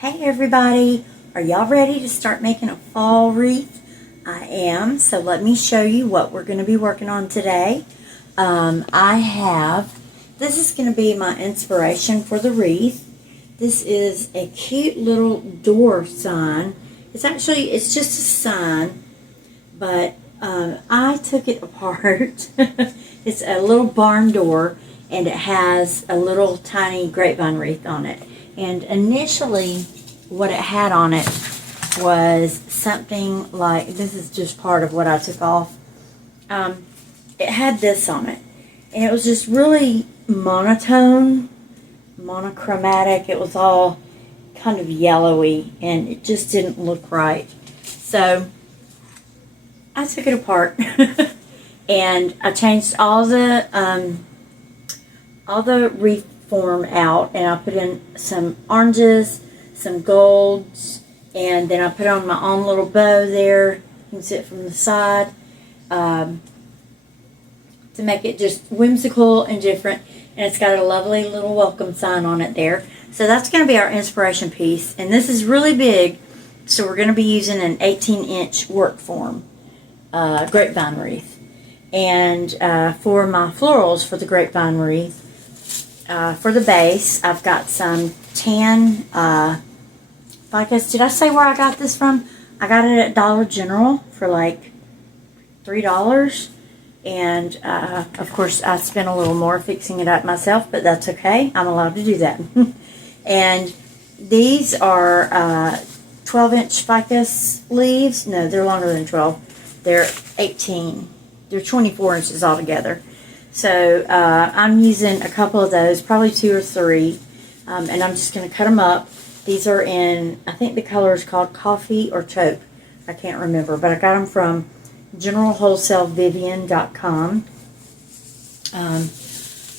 Hey everybody, are y'all ready to start making a fall wreath? I am, so let me show you what we're going to be working on today. This is going to be my inspiration for the wreath. This is a cute little door sign. It's just a sign, but I took it apart. It's a little barn door, and it has a little tiny grapevine wreath on it. And initially, what it had on it was something like, this is just part of what I took off. It had this on it. And it was just really monotone, monochromatic. It was all kind of yellowy, and it just didn't look right. So, I took it apart. And I changed all the wreath form out, and I put in some oranges, some golds, and then I put on my own little bow there. You can see it from the side, to make it just whimsical and different. And it's got a lovely little welcome sign on it there. So that's going to be our inspiration piece, and this is really big, so we're going to be using an 18-inch work form grapevine wreath. And for my florals for the grapevine wreath, for the base, I've got some tan ficus. Did I say where I got this from? I got it at Dollar General for like $3. And, of course, I spent a little more fixing it up myself, but that's okay. I'm allowed to do that. And these are 12-inch ficus leaves. No, they're longer than 12. They're 18. They're 24 inches altogether. So I'm using a couple of those, probably 2 or 3, and I'm just going to cut them up. These are in, I think the color is called Coffee or Taupe. I can't remember, but I got them from generalwholesalevivian.com.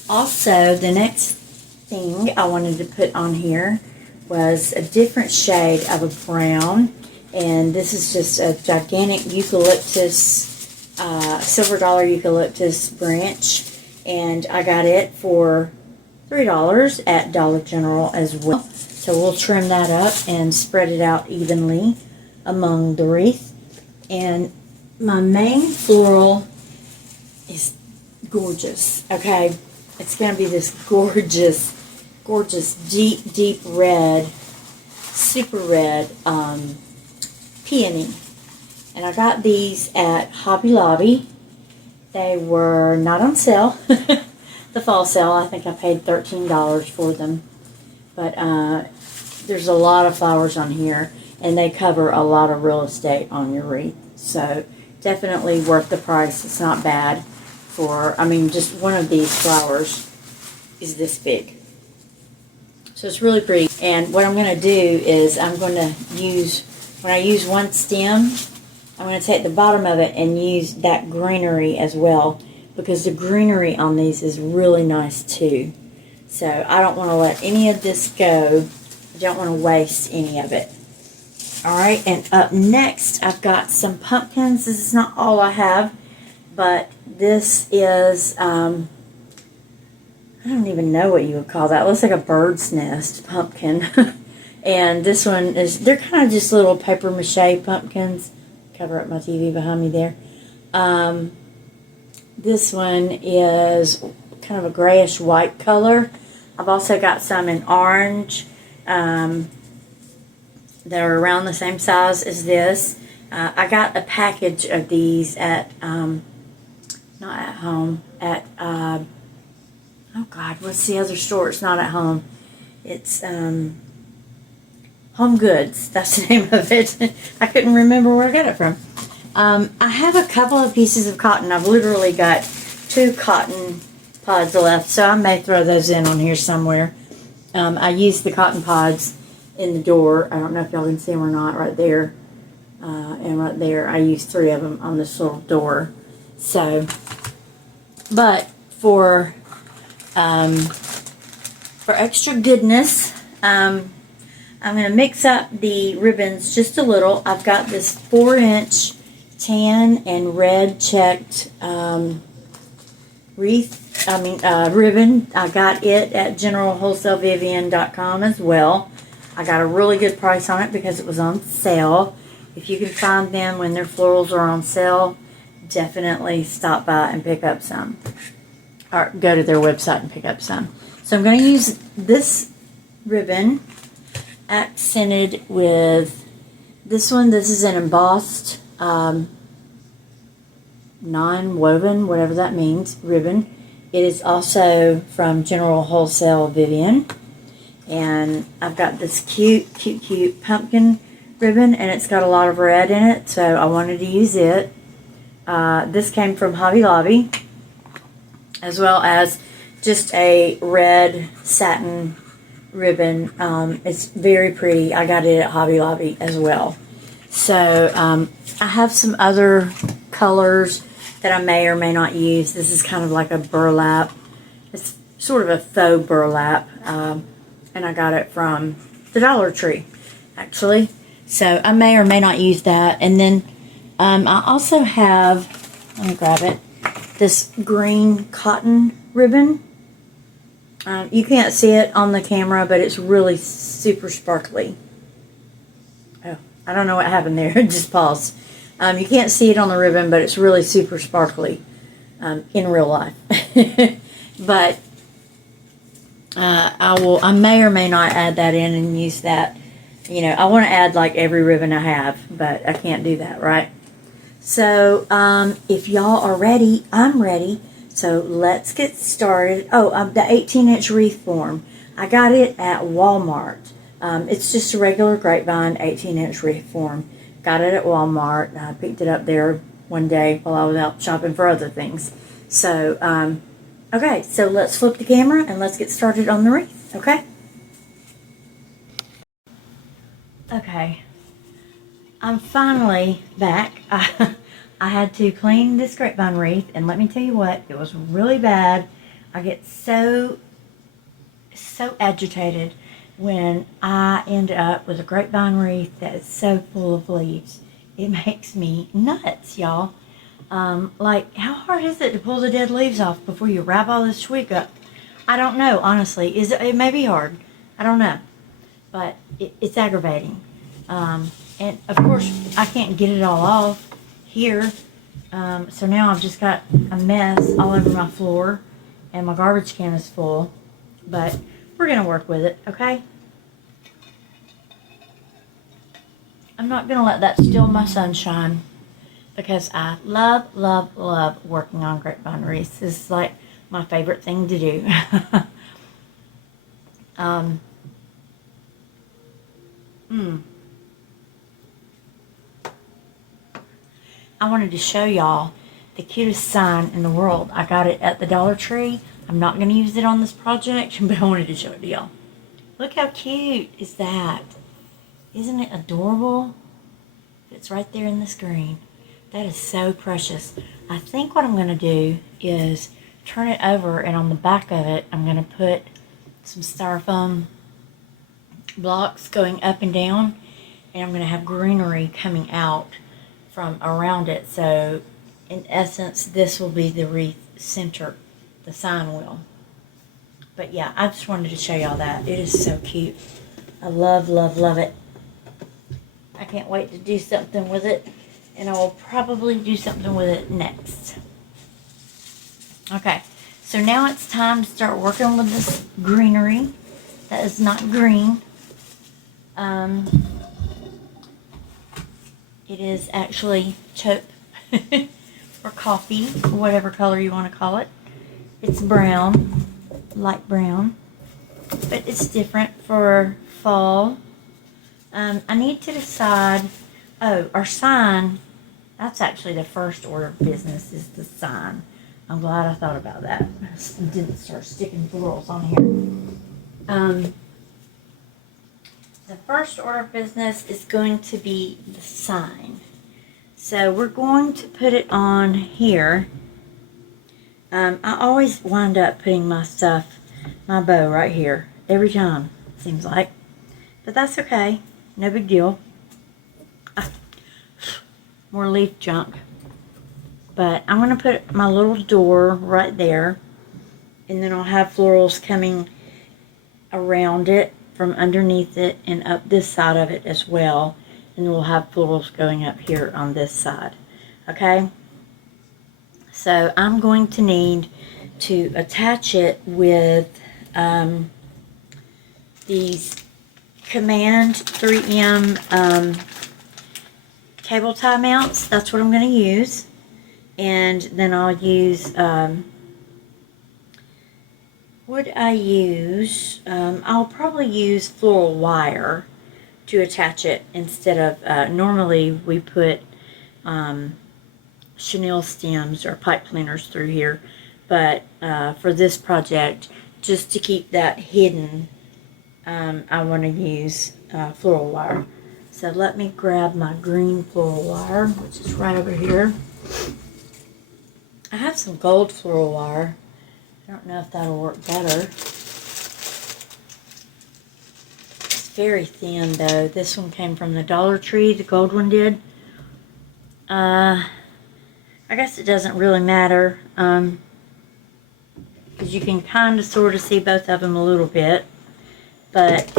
Also, the next thing I wanted to put on here was a different shade of a brown, and this is just a gigantic eucalyptus, silver dollar eucalyptus branch, and I got it for $3 at Dollar General as well. So we'll trim that up and spread it out evenly among the wreath. And my main floral is gorgeous. Okay, it's going to be this gorgeous, deep red, super red peony. And I got these at Hobby Lobby. They were not on sale. The fall sale, I think I paid $13 for them. But there's a lot of flowers on here, and they cover a lot of real estate on your wreath. So definitely worth the price. It's not bad for, I mean, just one of these flowers is this big. So it's really pretty. And what I'm going to do is I'm going to use, when I use one stem, I'm going to take the bottom of it and use that greenery as well, because the greenery on these is really nice too. So I don't want to let any of this go. I don't want to waste any of it. Alright, and up next I've got some pumpkins. This is not all I have, but this is, I don't even know what you would call that. It looks like a bird's nest pumpkin. And this one is, they're kind of just little paper mache pumpkins. Cover up my TV behind me there. This one is kind of a grayish white color. I've also got some in orange that are around the same size as this. I got a package of these at, not at home, at, oh God, what's the other store? It's not at home. It's Home Goods. That's the name of it. I couldn't remember where I got it from. I have a couple of pieces of cotton. I've literally got 2 cotton pods left, so I may throw those in on here somewhere. I used the cotton pods in the door. I don't know if y'all can see them or not, right there. And right there, I used 3 of them on this little door. So, but for extra goodness, I'm going to mix up the ribbons just a little. I've got this 4-inch tan and red checked ribbon. I got it at generalwholesalevivian.com as well. I got a really good price on it because it was on sale. If you can find them when their florals are on sale, definitely stop by and pick up some. Or go to their website and pick up some. So I'm going to use this ribbon accented with this one. This is an embossed non-woven, whatever that means, ribbon. It is also from General Wholesale Vivian. And I've got this cute pumpkin ribbon, and it's got a lot of red in it, so I wanted to use it. This came from Hobby Lobby, as well as just a red satin ribbon. It's very pretty. I got it at Hobby Lobby as well. So I have some other colors that I may or may not use. This is kind of like a burlap. It's sort of a faux burlap, and I got it from the Dollar Tree, actually. So I may or may not use that. And then I also have, let me grab it, this green cotton ribbon. You can't see it on the camera, but it's really super sparkly. Oh, I don't know what happened there. Just paused. You can't see it on the ribbon, but it's really super sparkly in real life. But I may or may not add that in and use that. You know, I want to add like every ribbon I have, but I can't do that, right? So, if y'all are ready, I'm ready. So let's get started. Oh, the 18-inch wreath form. I got it at Walmart. It's just a regular Grapevine 18-inch wreath form. Got it at Walmart. I picked it up there one day while I was out shopping for other things. So, okay, so let's flip the camera and let's get started on the wreath, okay? Okay, I'm finally back. I had to clean this grapevine wreath, and let me tell you what, it was really bad. I get so agitated when I end up with a grapevine wreath that is so full of leaves. It makes me nuts, y'all. Like, how hard is it to pull the dead leaves off before you wrap all this twig up? I don't know, honestly. It may be hard. I don't know. But it's aggravating. And, of course, I can't get it all off here. So now I've just got a mess all over my floor, and my garbage can is full. But we're going to work with it, okay? I'm not going to let that steal my sunshine, because I love working on grapevine wreaths. This is like my favorite thing to do. I wanted to show y'all the cutest sign in the world. I got it at the Dollar Tree. I'm not going to use it on this project, but I wanted to show it to y'all. Look how cute is that. Isn't it adorable? It's right there in the screen. That is so precious. I think what I'm going to do is turn it over, and on the back of it, I'm going to put some styrofoam blocks going up and down, and I'm going to have greenery coming out from around it. So in essence, this will be the wreath center, the sign will. But yeah, I just wanted to show y'all that. It is so cute. I love it. I can't wait to do something with it, and I will probably do something with it next. Okay, so now it's time to start working with this greenery that is not green. It is actually taupe or coffee, or whatever color you want to call it. It's brown, light brown, but it's different for fall. I need to decide, our sign, that's actually the first order of business, is the sign. I'm glad I thought about that. I didn't start sticking florals on here. The first order of business is going to be the sign. So we're going to put it on here. I always wind up putting my bow right here, every time, seems like. But that's okay. No big deal. More leaf junk. But I'm going to put my little door right there. And then I'll have florals coming around it from underneath it and up this side of it as well. And we'll have florals going up here on this side. Okay? So I'm going to need to attach it with these Command 3M cable tie mounts. That's what I'm going to use. And then I'll use, I'll probably use floral wire to attach it instead of, normally we put chenille stems or pipe cleaners through here. But for this project, just to keep that hidden, I want to use floral wire. So let me grab my green floral wire, which is right over here. I have some gold floral wire. I don't know if that'll work better. It's very thin though. This one came from the Dollar Tree, the gold one did. I guess it doesn't really matter, because you can kind of sort of see both of them a little bit. But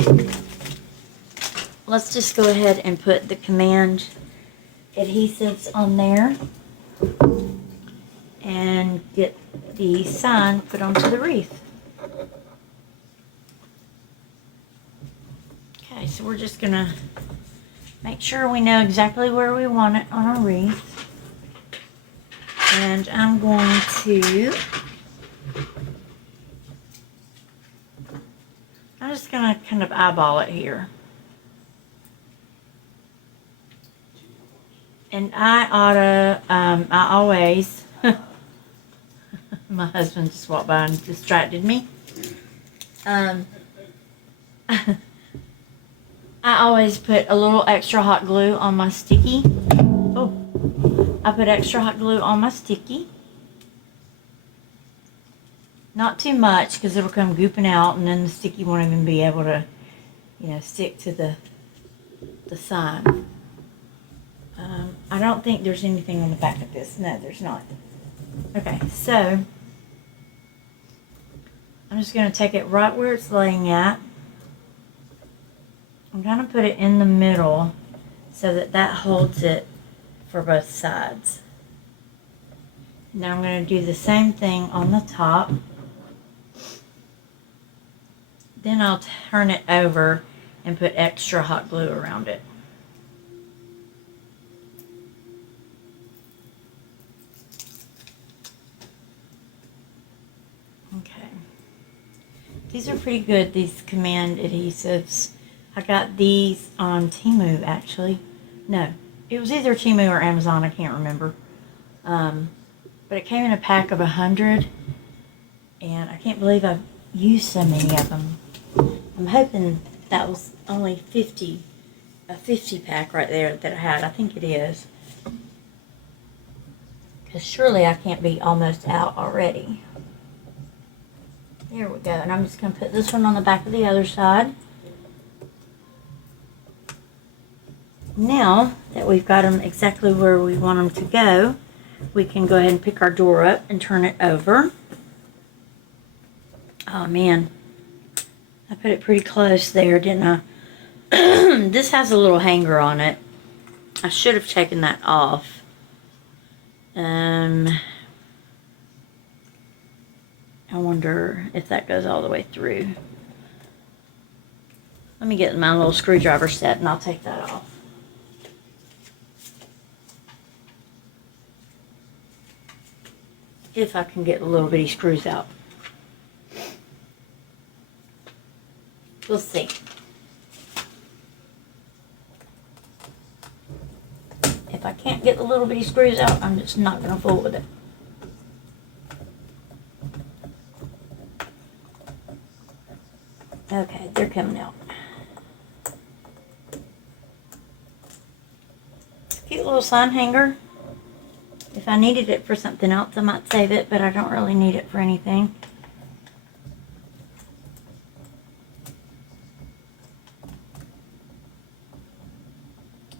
let's just go ahead and put the Command adhesives on there and get the sign put onto the wreath. Okay, so we're just going to make sure we know exactly where we want it on our wreath. And I'm going to, I'm just going to kind of eyeball it here. And I always, my husband just walked by and distracted me. I always put a little extra hot glue on my sticky. Oh, I put extra hot glue on my sticky. Not too much, because it'll come gooping out, and then the sticky won't even be able to, stick to the sign. I don't think there's anything on the back of this. No, there's not. Okay, so I'm just going to take it right where it's laying at. I'm going to put it in the middle so that holds it for both sides. Now I'm going to do the same thing on the top. Then I'll turn it over and put extra hot glue around it. Okay. These are pretty good, these Command adhesives. I got these on Temu, actually. No, it was either Temu or Amazon, I can't remember. But it came in a pack of 100, and I can't believe I've used so many of them. I'm hoping that was only a 50 pack right there that I had. I think it is. Because surely I can't be almost out already. There we go. And I'm just going to put this one on the back of the other side. Now that we've got them exactly where we want them to go, we can go ahead and pick our door up and turn it over. Oh man, I put it pretty close there, didn't I? This has a little hanger on it. I should have taken that off. I wonder if that goes all the way through. Let me get my little screwdriver set and I'll take that off. If I can get the little bitty screws out. We'll see. If I can't get the little bitty screws out, I'm just not going to fool with it. Okay, they're coming out. It's a cute little sign hanger. If I needed it for something else, I might save it, but I don't really need it for anything.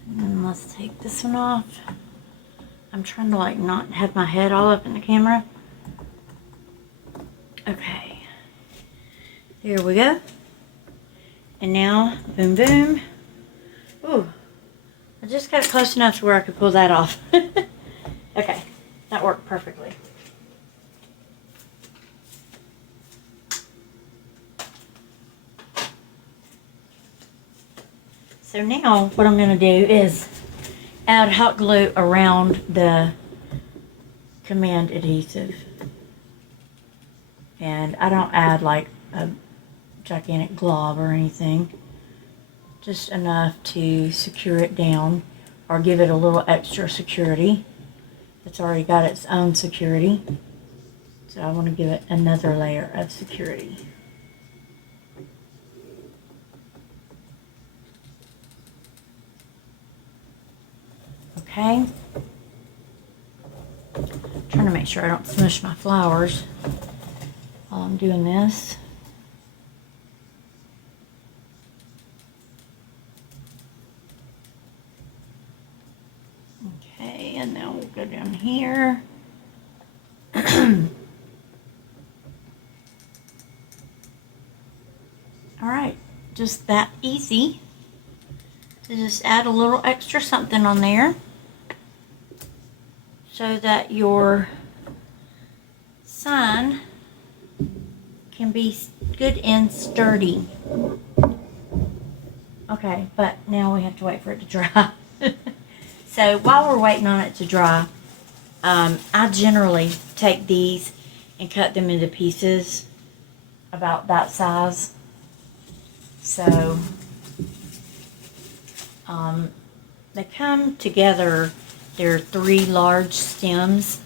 And let's take this one off. I'm trying to like not have my head all up in the camera. Okay. There we go. And now, boom, boom. Ooh, I just got it close enough to where I could pull that off. Okay, that worked perfectly. So now what I'm going to do is add hot glue around the command adhesive. And I don't add like a gigantic glob or anything. Just enough to secure it down or give it a little extra security. It's already got its own security. So I want to give it another layer of security. Okay. Trying to make sure I don't smush my flowers while I'm doing this. Okay, and then we'll go down here. Alright, just that easy to just add a little extra something on there so that your sign can be good and sturdy. Okay, but now we have to wait for it to dry. So while we're waiting on it to dry, I generally take these and cut them into pieces about that size. So they come together. There are 3 large stems.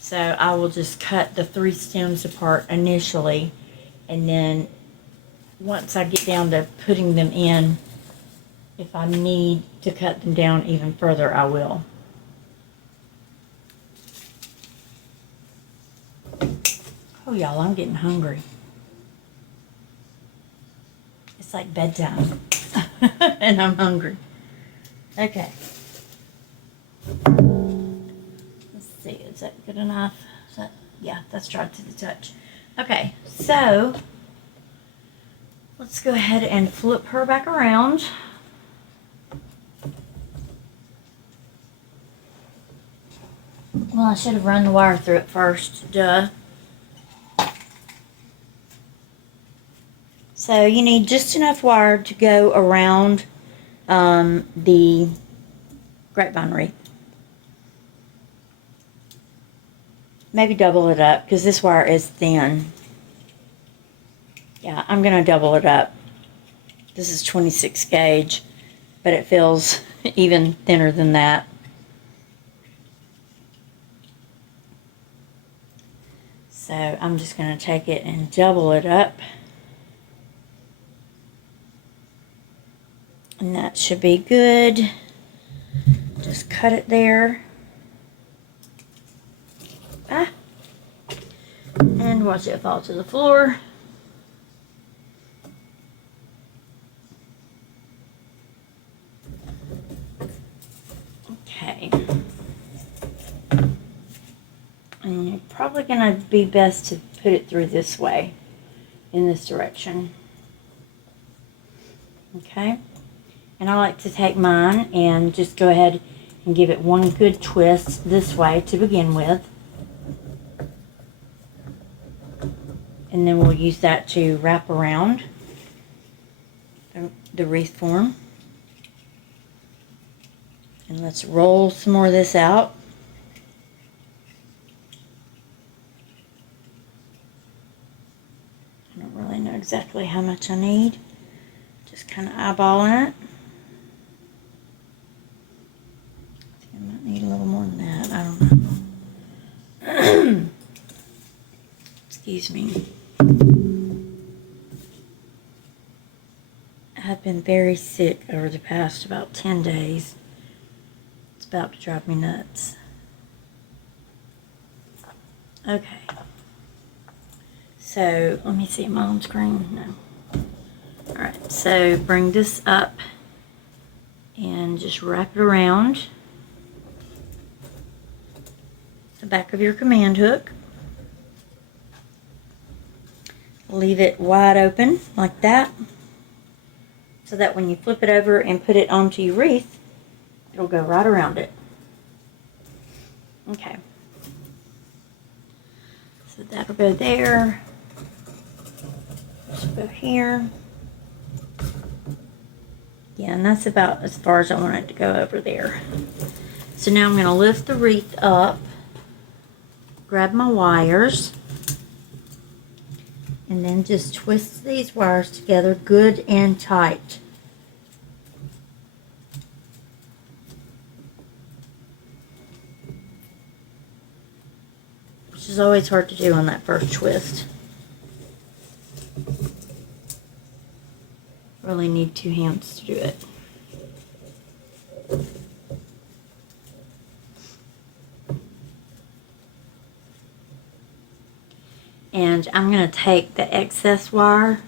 So I will just cut the 3 stems apart initially, and then once I get down to putting them in, if I need to cut them down even further, I will. Oh, y'all, I'm getting hungry. It's like bedtime, and I'm hungry. Okay. Let's see, is that good enough? Is that, yeah, that's dry to the touch. Okay, so let's go ahead and flip her back around. Well, I should have run the wire through it first, duh. So you need just enough wire to go around the grapevine wreath. Maybe double it up because this wire is thin. Yeah, I'm going to double it up. This is 26 gauge, but it feels even thinner than that. So I'm just going to take it and double it up. And that should be good. Just cut it there. Ah. And watch it fall to the floor. Okay. And you're probably going to be best to put it through this way, in this direction. Okay. And I like to take mine and just go ahead and give it one good twist this way to begin with. And then we'll use that to wrap around the wreath form. And let's roll some more of this out. I don't really know exactly how much I need. Just kind of eyeballing it. I might need a little more than that. I don't know. Excuse me. I've been very sick over the past about 10 days. It's about to drive me nuts. Okay. So, let me see, am I on screen? No. Alright, so bring this up and just wrap it around the back of your command hook. Leave it wide open like that. so that when you flip it over and put it onto your wreath, it'll go right around it. Okay. So that'll go there. This will go here. Yeah, and that's about as far as I want it to go over there. So now I'm going to lift the wreath up, grab my wires, and then just twist these wires together good and tight. Which is always hard to do on that first twist. Really need 2 hands to do it. And I'm going to take the excess wire.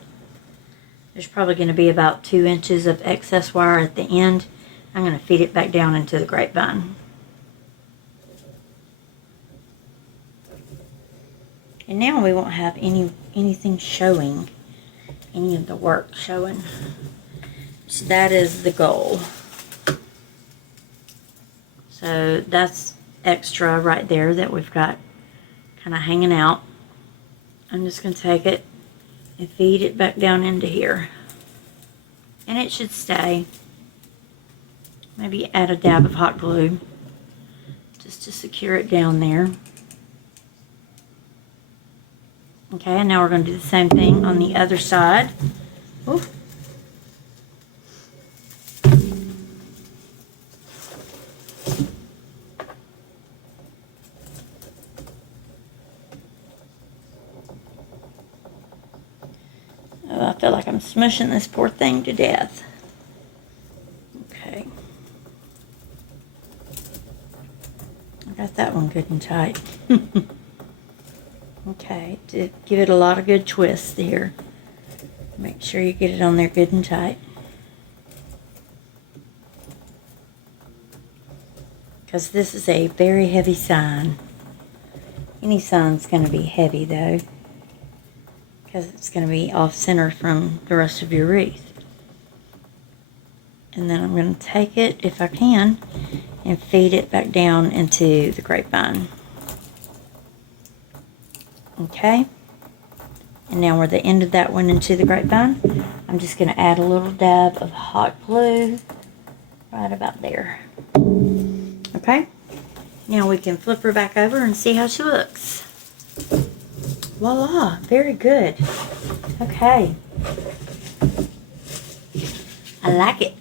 There's probably going to be about 2 inches of excess wire at the end. I'm going to feed it back down into the grapevine. And now we won't have anything showing, any of the work showing. So that is the goal. So that's extra right there that we've got kind of hanging out. I'm just going to take it and feed it back down into here. And it should stay. Maybe add a dab of hot glue just to secure it down there. Okay, and now we're going to do the same thing on the other side. Ooh. Oh, I feel like I'm smushing this poor thing to death. Okay. I got that one good and tight. Okay, to give it a lot of good twists here. Make sure you get it on there good and tight. Because this is a very heavy sign. Any sign's going to be heavy though. Because it's going to be off center from the rest of your wreath. And then I'm going to take it, if I can, and feed it back down into the grapevine. Okay, and now where the end of that went into the grapevine, I'm just going to add a little dab of hot glue right about there. Okay, now we can flip her back over and see how she looks. Voila, very good. Okay, I like it.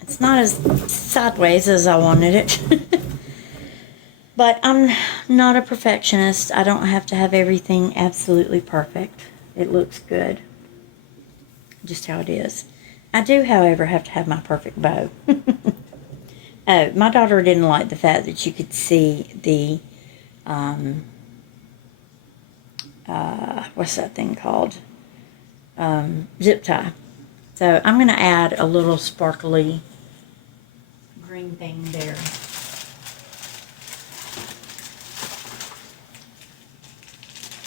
It's not as sideways as I wanted it. But I'm not a perfectionist. I don't have to have everything absolutely perfect. It looks good. Just how it is. I do, however, have to have my perfect bow. Oh, my daughter didn't like the fact that you could see the, what's that thing called? Zip tie. So I'm going to add a little sparkly green thing there.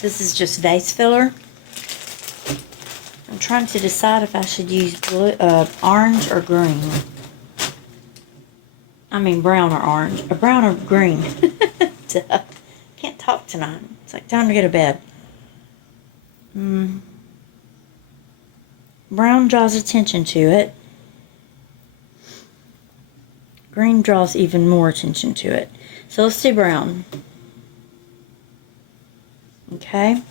This is just vase filler. I'm trying to decide if I should use blue, orange or green. I mean brown or orange. Brown or green. Can't talk tonight. It's like time to go to bed. Brown draws attention to it. Green draws even more attention to it. So let's do brown. Okay,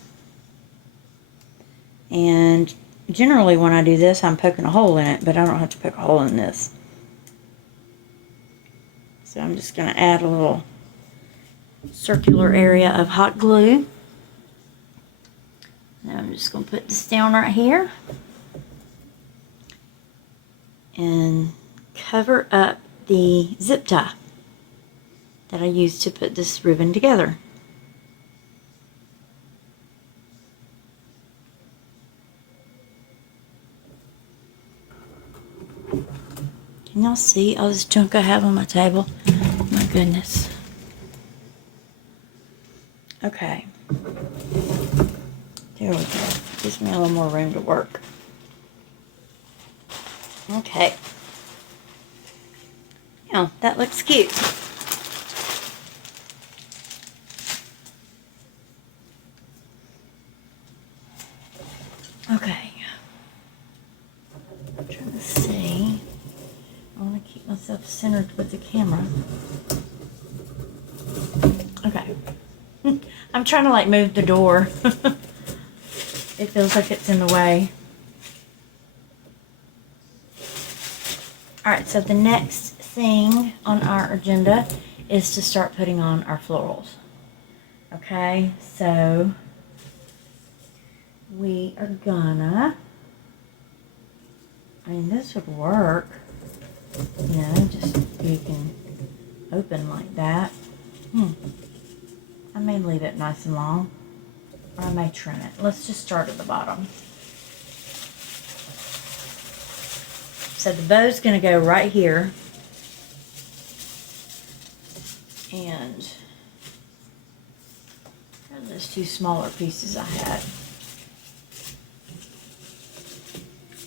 and generally when I do this I'm poking a hole in it, but I don't have to poke a hole in this. So I'm just going to add a little circular area of hot glue. Now I'm just going to put this down right here and cover up the zip tie that I used to put this ribbon together. Can y'all see all this junk I have on my table? My goodness. Okay. There we go. Gives me a little more room to work. Okay. Now, that looks cute. Okay. I'm trying to see. I want to keep myself centered with the camera. Okay. I'm trying to like move the door. It feels like it's in the way. Alright, so the next thing on our agenda is to start putting on our florals. Okay, so we are gonna, I mean, this would work, you know, just you can open like that. I may leave it nice and long, or I may trim it. Let's just start at the bottom. So the bow's gonna go right here, and those two smaller pieces I had.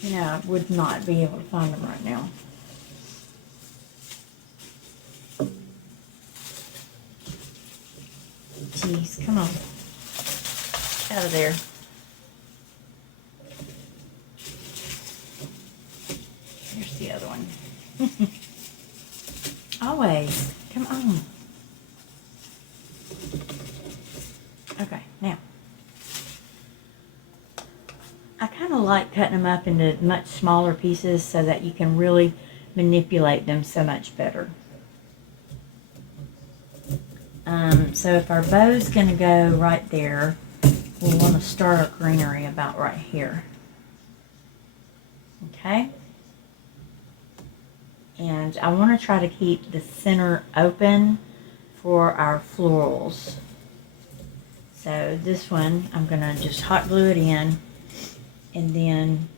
You know, I would not be able to find them right now. Jeez, come on. Get out of there. Here's the other one. Always. Come on. Okay, now. I kind of like cutting them up into much smaller pieces so that you can really manipulate them so much better. So if our bow's going to go right there, we'll want to start our greenery about right here. Okay? And I want to try to keep the center open for our florals. So this one, I'm going to just hot glue it in and then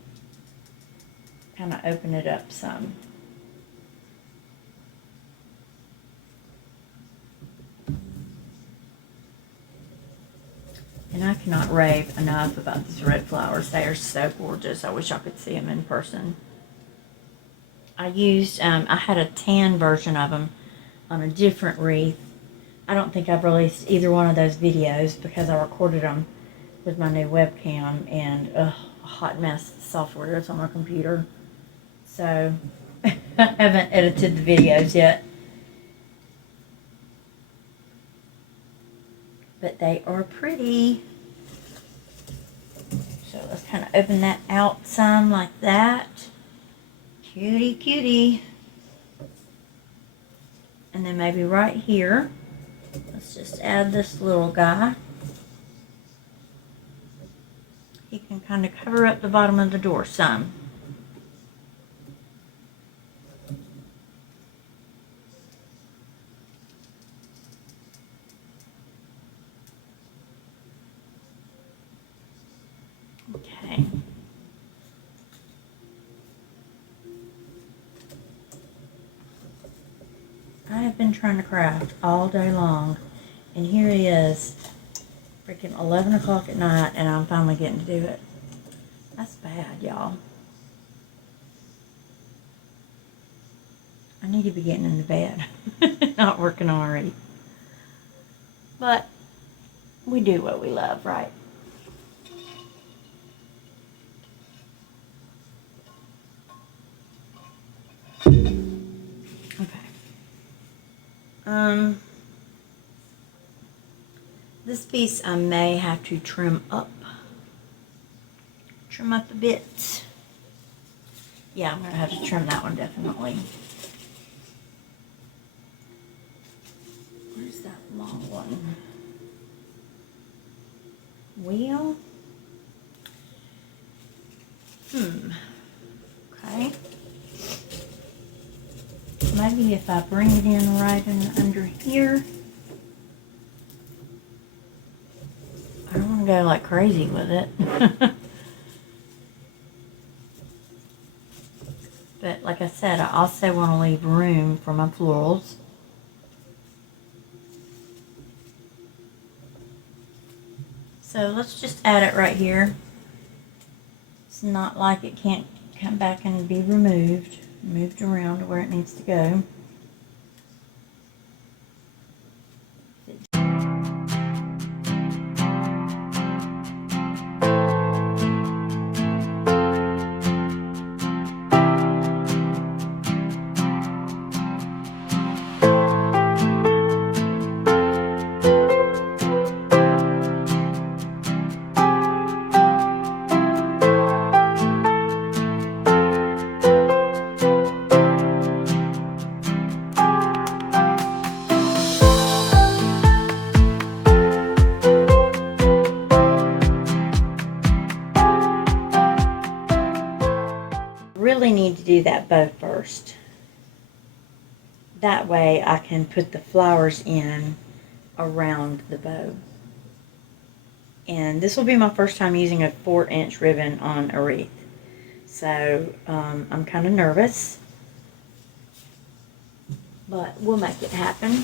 kind of open it up some. And I cannot rave enough about these red flowers. They are so gorgeous. I wish I could see them in person. I used, I had a tan version of them on a different wreath. I don't think I've released either one of those videos because I recorded them with my new webcam, and a hot mess of software is on my computer. So I haven't edited the videos yet. But they are pretty. So let's kind of open that out some like that. Cutie, cutie. And then maybe right here, let's just add this little guy. He can kind of cover up the bottom of the door some. Okay. I have been trying to craft all day long, and here it is, freaking 11 o'clock at night, and I'm finally getting to do it. That's bad, y'all. I need to be getting into bed, not working already. But we do what we love, right? This piece I may have to trim up a bit. Yeah, I'm gonna have to trim that one definitely. Where's that long one? Wheel? Okay. Maybe if I bring it in right in under here. I don't want to go like crazy with it. But like I said, I also want to leave room for my florals. So let's just add it right here. It's not like it can't come back and be moved around to where it needs to go. Really need to do that bow first. That way I can put the flowers in around the bow. And this will be my first time using a 4-inch ribbon on a wreath. So I'm kind of nervous, but we'll make it happen.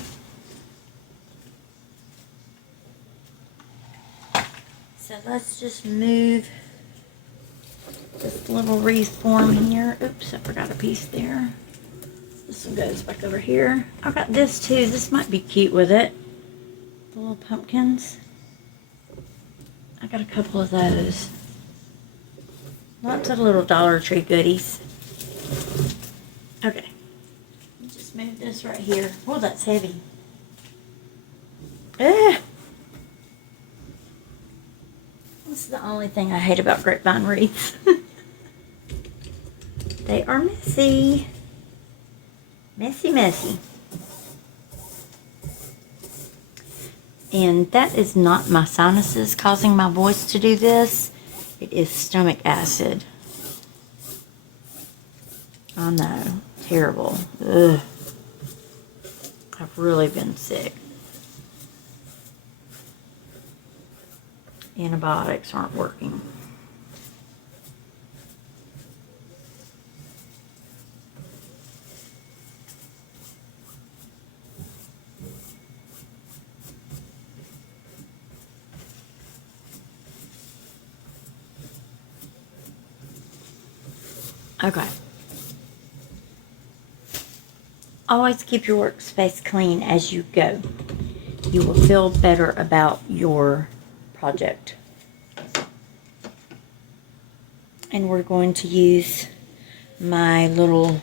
So let's just move this little wreath form here. Oops, I forgot a piece there. This one goes back over here. I got this too. This might be cute with it. The little pumpkins. I got a couple of those. Lots of little Dollar Tree goodies. Okay. Just move this right here. Oh, that's heavy. Ah! This is the only thing I hate about grapevine wreaths. They are messy. Messy, messy. And that is not my sinuses causing my voice to do this. It is stomach acid. I know. Terrible. Ugh. I've really been sick. Antibiotics aren't working. Okay. Always keep your workspace clean as you go. You will feel better about your project. And we're going to use my little,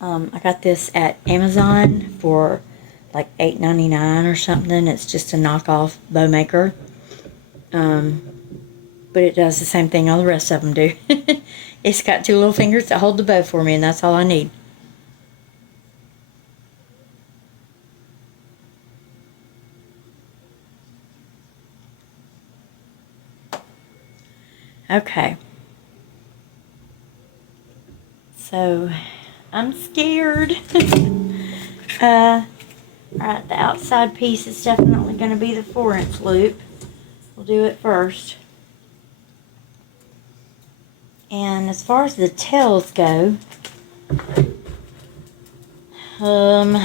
I got this at Amazon for like $8.99 or something. It's just a knockoff bow maker. But it does the same thing all the rest of them do. It's got 2 little fingers that hold the bow for me, and that's all I need. Okay. So, I'm scared. Alright, the outside piece is definitely going to be the 4-inch loop. We'll do it first. And as far as the tails go, probably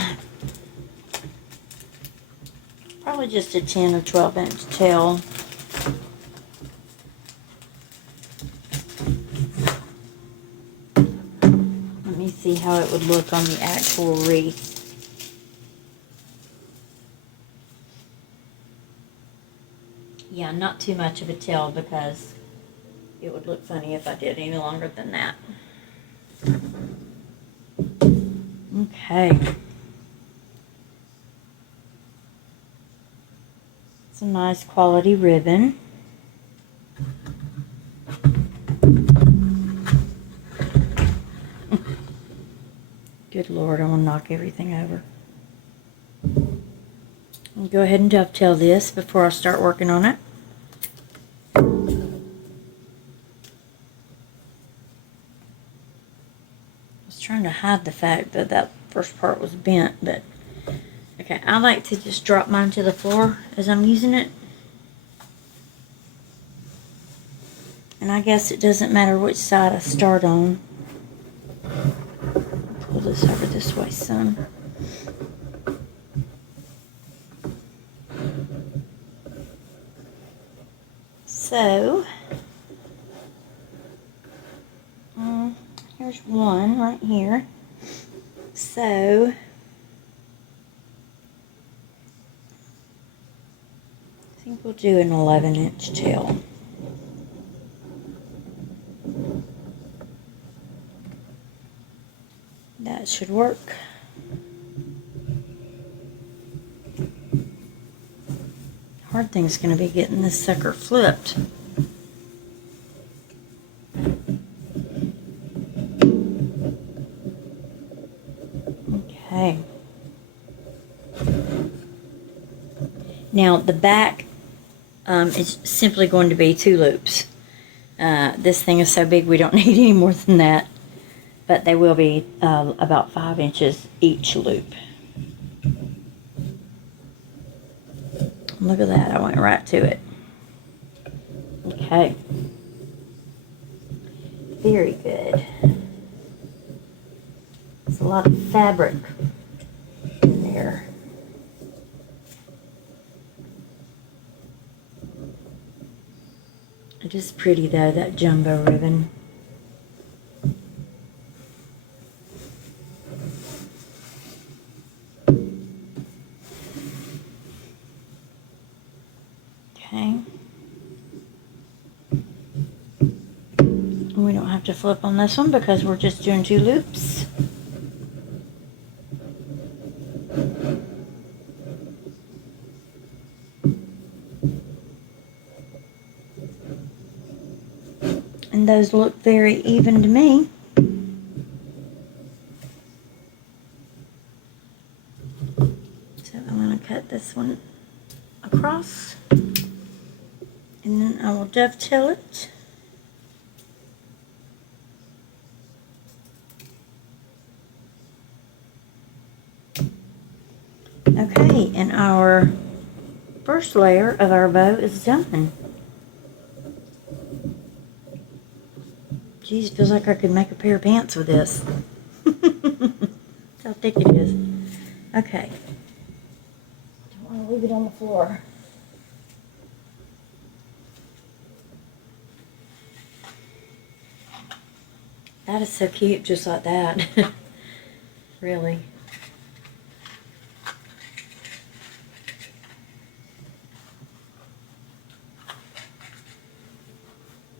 just a 10 or 12-inch tail. Let me see how it would look on the actual wreath. Yeah, not too much of a tail because it would look funny if I did any longer than that. Okay. It's a nice quality ribbon. Good Lord, I'm going to knock everything over. I'll go ahead and dovetail this before I start working on it. I was trying to hide the fact that that first part was bent, but okay, I like to just drop mine to the floor as I'm using it. And I guess it doesn't matter which side I start on. Pull this over this way some. So, There's one right here. So I think we'll do an 11-inch tail. That should work. Hard thing's going to be getting this sucker flipped. Okay. Now the back is simply going to be 2 loops. This thing is so big we don't need any more than that, but they will be about 5 inches each loop. Look at that, I went right to it. Okay. Very good. There's a lot of fabric in there. It is pretty though, that jumbo ribbon. Okay. We don't have to flip on this one because we're just doing 2 loops. And those look very even to me. So I'm going to cut this one across, and then I will dovetail it. Okay, and our first layer of our bow is done. Geez, feels like I could make a pair of pants with this. That's how thick it is. Okay. Don't want to leave it on the floor. That is so cute, just like that. Really.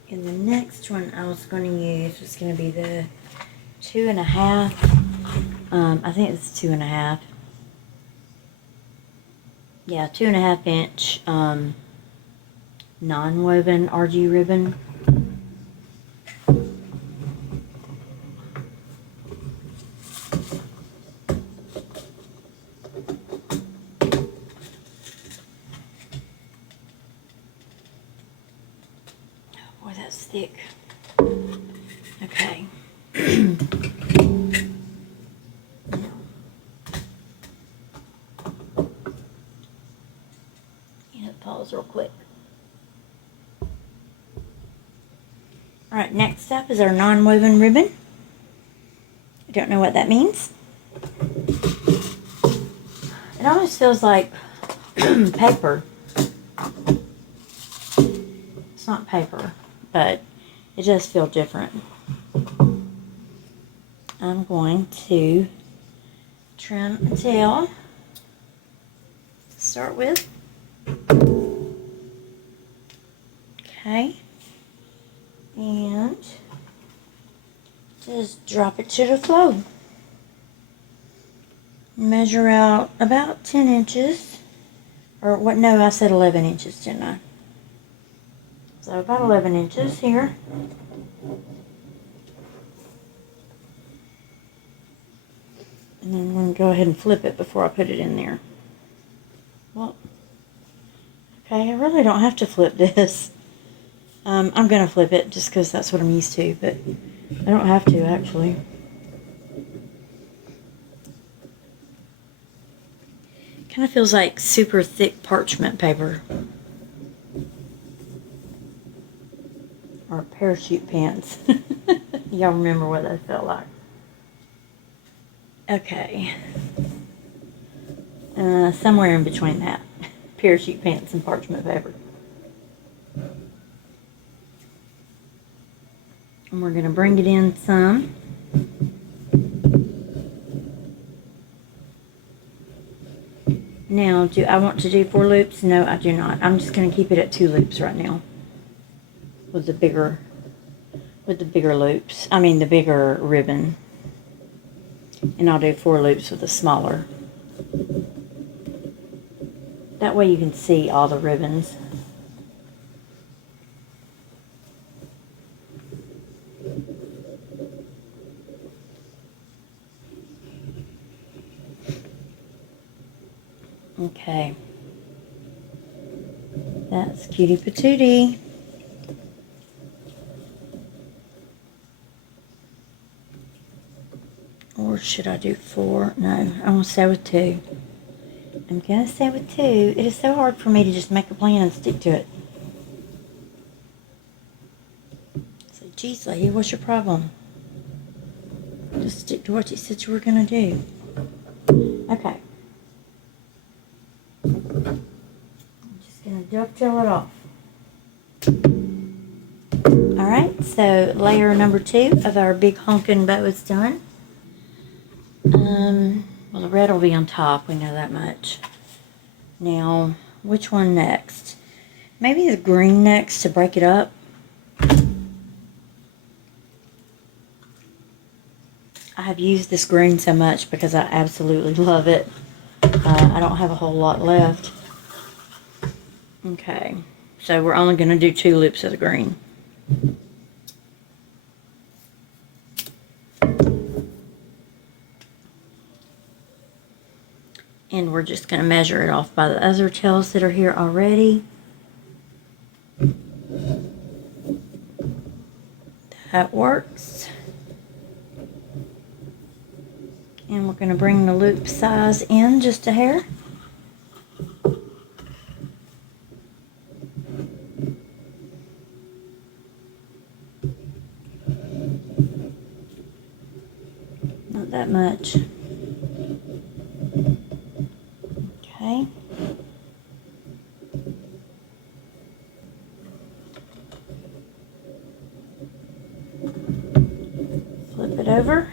And the next one I was going to use was going to be the 2.5. I think it's 2.5. Yeah, 2.5 inch non-woven RG ribbon. Boy, that's thick. Okay. Pause real quick. Alright, next up is our non-woven ribbon. I don't know what that means. It almost feels like paper. It's not paper, but it does feel different. I'm going to trim a tail to start with. Okay, and just drop it to the flow. Measure out about 10 inches, or what? No, I said 11 inches, didn't I? So about 11 inches here. And then I'm going to go ahead and flip it before I put it in there. Well, okay, I really don't have to flip this. I'm going to flip it just because that's what I'm used to, but I don't have to actually. Kind of feels like super thick parchment paper. Or parachute pants. Y'all remember what that felt like. Okay. Somewhere in between that. Parachute pants and parchment paper. And we're going to bring it in some. Now, do I want to do 4 loops? No, I do not. I'm just going to keep it at 2 loops right now. With the bigger loops. I mean, the bigger ribbon. And I'll do 4 loops with the smaller. That way you can see all the ribbons. Okay. That's cutie patootie. Or should I do 4? No, I'm going to stay with 2. I'm going to stay with 2. It is so hard for me to just make a plan and stick to it. So, geez, lady, what's your problem? Just stick to what you said you were going to do. Okay. I'm just going to dovetail it off. Alright, so layer number 2 of our big honkin' bow is done. Well, the red will be on top, we know that much. Now, which one next? Maybe the green next to break it up. I have used this green so much because I absolutely love it. I don't have a whole lot left. Okay, so we're only going to do 2 loops of the green. And we're just going to measure it off by the other tails that are here already. That works. And we're going to bring the loop size in just a hair. Not that much. Okay. Flip it over.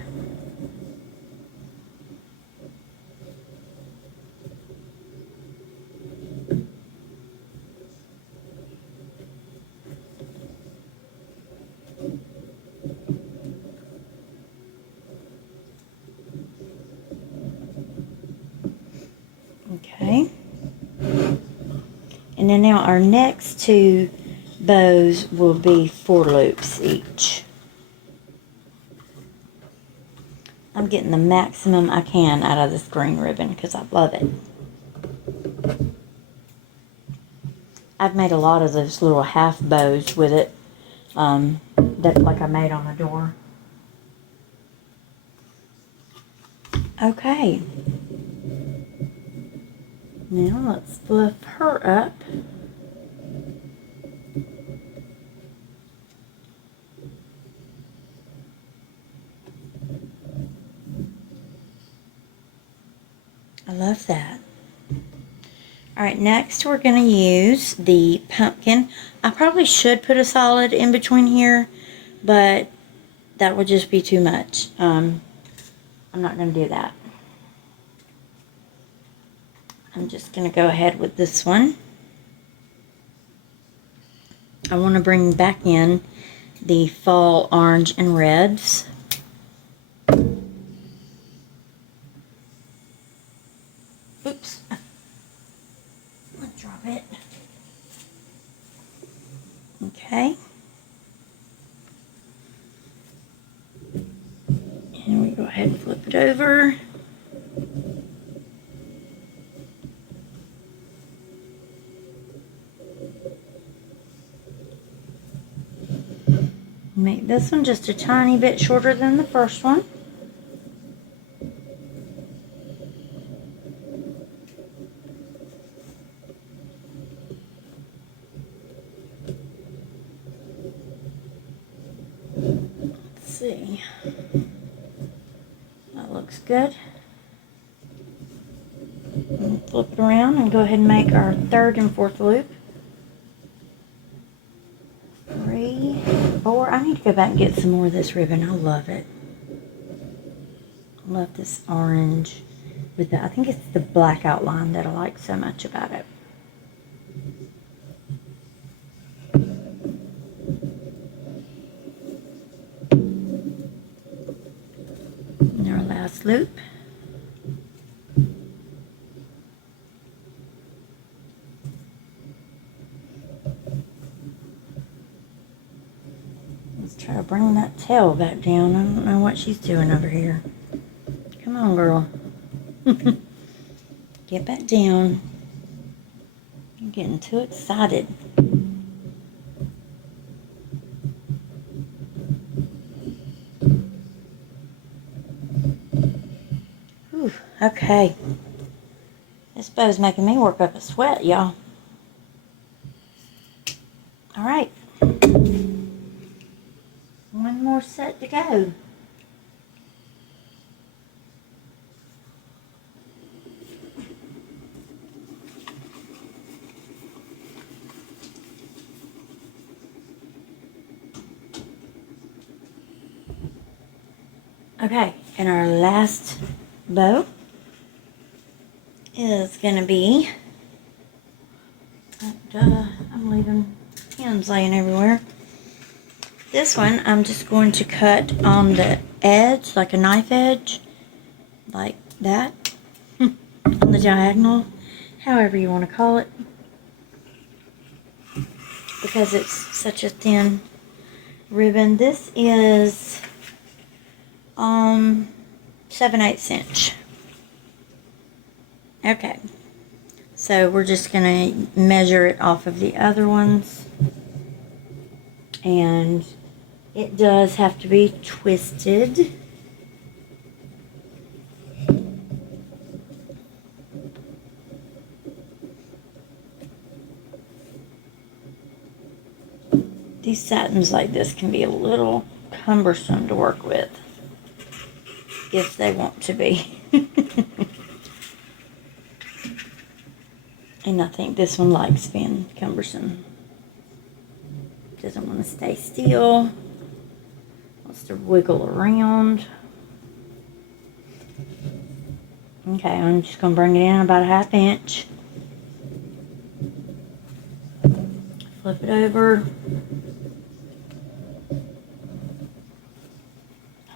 Okay. And then now our next 2 bows will be 4 loops each. I'm getting the maximum I can out of this green ribbon because I love it. I've made a lot of those little half bows with it, that like I made on the door. Okay. Now let's fluff her up. I love that. Alright, next we're going to use the pumpkin. I probably should put a solid in between here, but that would just be too much. I'm not going to do that. I'm just going to go ahead with this one. I want to bring back in the fall orange and reds. Oops. Let's drop it. Okay. And we go ahead and flip it over. Make this one just a tiny bit shorter than the first one. Let's see. That looks good. Flip it around and go ahead and make our 3rd and 4th loop. 3, 4. I need to go back and get some more of this ribbon. I love it. Love this orange. with the, I think it's the black outline that I like so much about it. And our last loop. Let's try to bring that tail back down. I don't know what she's doing over here. Come on, girl. Get back down. You're getting too excited. Whew, okay. This bow's making me work up a sweat, y'all. All right. One more set to go. Okay, and our last bow is going to be, I'm leaving pins laying everywhere. This one, I'm just going to cut on the edge, like a knife edge, like that, on the diagonal, however you want to call it, because it's such a thin ribbon. This is 7/8 inch. Okay, so we're just gonna measure it off of the other ones, and it does have to be twisted. These satins like this can be a little cumbersome to work with, if they want to be. And I think this one likes being cumbersome. Doesn't want to stay still. Wants to wiggle around. Okay, I'm just going to bring it in about a 1/2 inch. Flip it over.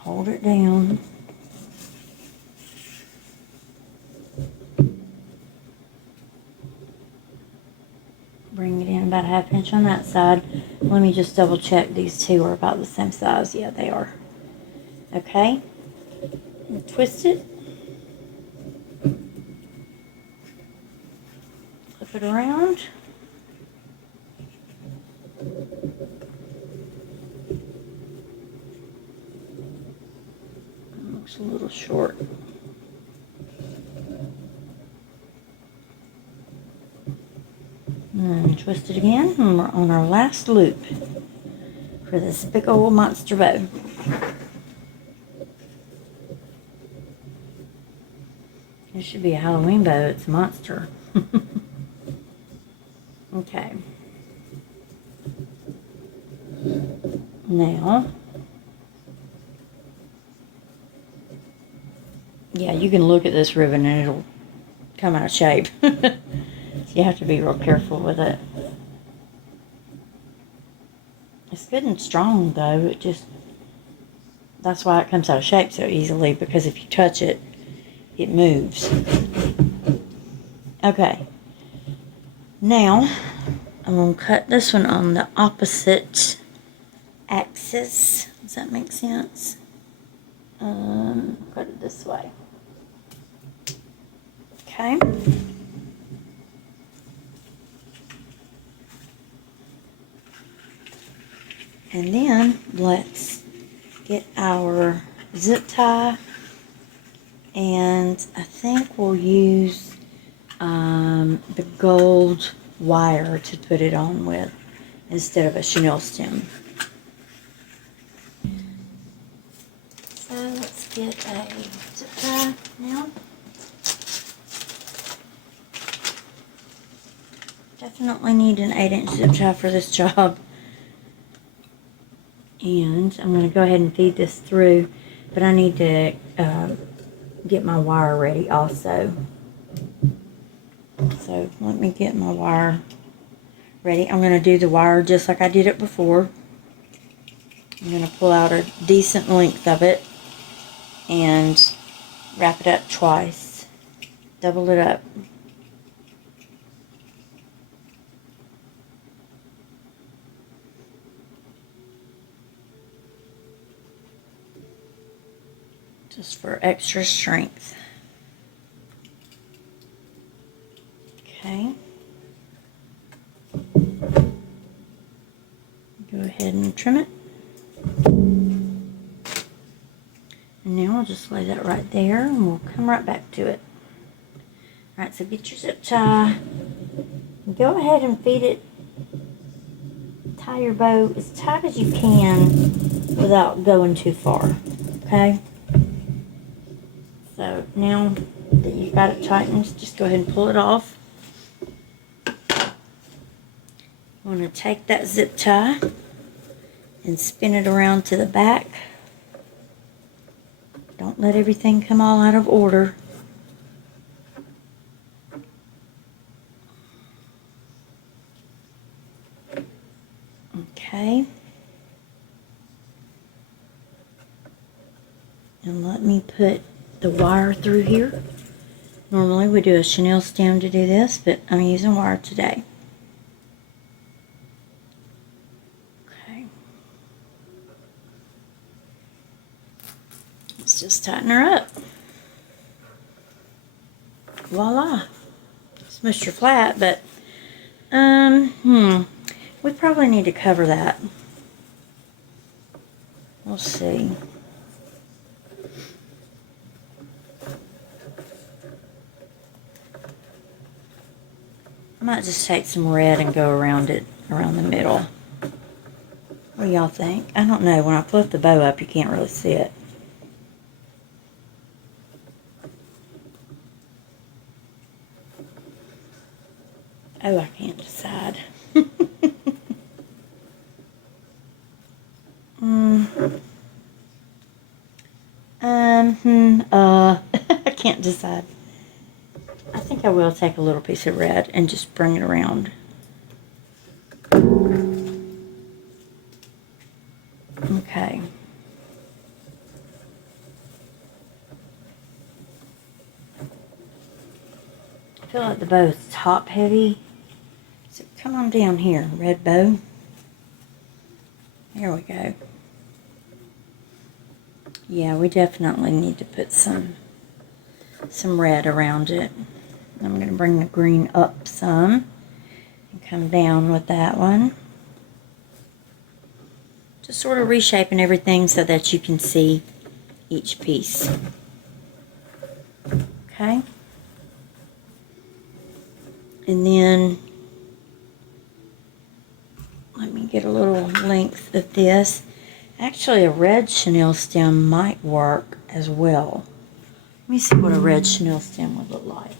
Hold it down. Bring it in about a 1/2 inch on that side. Let me just double check these two are about the same size. Yeah, they are. Okay. And twist it. Flip it around. It looks a little short. And twist it again, and we're on our last loop for this big old monster bow. It should be a Halloween bow, it's a monster. Okay. Now, yeah, you can look at this ribbon and it'll come out of shape. You have to be real careful with it. It's good and strong though. It just, that's why it comes out of shape so easily, because if you touch it, it moves. Okay. Now, I'm going to cut this one on the opposite axis. Does that make sense? Cut it this way. Okay. And then let's get our zip tie, and I think we'll use the gold wire to put it on with instead of a chenille stem. So let's get a zip tie now. Definitely need an 8-inch zip tie for this job. And I'm going to go ahead and feed this through, but I need to get my wire ready also. So let me get my wire ready. I'm going to do the wire just like I did it before. I'm going to pull out a decent length of it and wrap it up twice. Double it up. Just for extra strength. Okay. Go ahead and trim it. And now I'll just lay that right there and we'll come right back to it. Alright, so get your zip tie. Go ahead and feed it. Tie your bow as tight as you can without going too far. Okay? So now that you've got it tightened, just go ahead and pull it off. You want to take that zip tie and spin it around to the back. Don't let everything come all out of order. Okay. And let me put the wire through here. Normally we do a chenille stem to do this, but I'm using wire today. Okay. Let's just tighten her up. Voila. Smushed her flat, but we probably need to cover that. We'll see. I might just take some red and go around it, around the middle. What do y'all think? I don't know. When I flip the bow up, you can't really see it. Oh, I can't decide. I can't decide. I think I will take a little piece of red and just bring it around. Okay. I feel like the bow is top heavy. So come on down here, red bow. There we go. Yeah, we definitely need to put some red around it. I'm going to bring the green up some and come down with that one. Just sort of reshaping everything so that you can see each piece. Okay. And then let me get a little length of this. Actually, a red chenille stem might work as well. Let me see what a red chenille stem would look like.